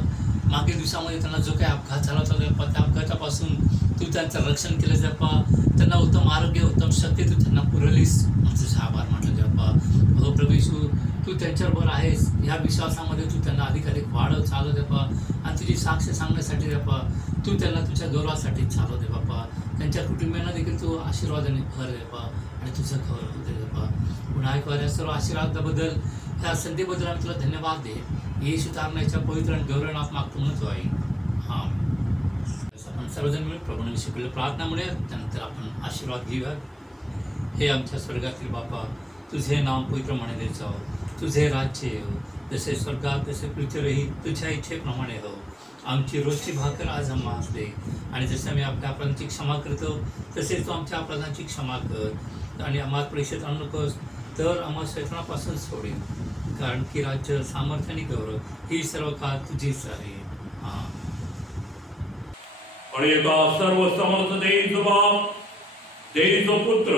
मागील दिवसामध्ये त्यांना जो काही अपघात झाला होता बाप्पा, त्या अपघातापासून तू त्यांचं रक्षण केलं बाप्पा. त्यांना उत्तम आरोग्य, उत्तम शक्ती तू त्यांना पुरवलीस, तुझा आभार मानलं बाप्पा. हो प्रभू येशू, तू त्यांच्याबरोबर आहेस. ह्या विश्वासामध्ये तू त्यांना अधिकाधिक वाढव, चालव दे बाप्पा. आणि तुझी साक्ष सांगण्यासाठी बाप्पा तू त्यांना तुझ्या गौरवासाठी चालव दे बाप्पा. त्यांच्या कुटुंबियांना देखील तू आशीर्वादाने भर दे बाप्पा. आणि तुझं गौरव दे बाप्पा. पुन्हा एक वार या सर्व आशीर्वादाबद्दल, ह्या संधीबद्दल आम्ही तुला धन्यवाद दे. येशू तारणाच्या पवित्र आणि गौरवनाथ मागतो म्हणतो आहे. हां, आपण सर्वजण मिळून प्रभूने शिकवलेल्या प्रार्थनामुळे त्यानंतर आपण आशीर्वाद घेऊया. हे आमच्या स्वर्गातील बापा, तुझे नाव पवित्र मानले जाओ. तुझे राज्य येऊ, जसे स्वर्गात तसे पृथ्वीवरही तुझ्या इच्छेप्रमाणे हो. आमची रोजची भाकर आज आम्हाला दे. आणि जसे आम्ही आपल्या अपराधांची क्षमा करतो तसेच तू आमच्या अपराधांची क्षमा कर. आणि आम्हाला परीक्षेत आणू नकोस, तर आम्हाला शैतानापासून सोडेल. कारण की राज्य, सामर्थ्य आणि गौरव ही सर्व काळ तुझीच आहे. हां. आणि एका सर्व समर्थ देईचो बाप, देईचो पुत्र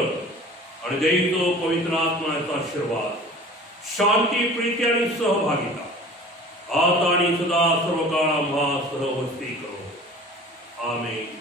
आणि देईचो पवित्र आत्म्याचा आशीर्वाद, शांती, प्रीती आणि सहभागिता आता आणि सुद्धा सर्व काळ आम्हा सहवस्थी करो. आमेन.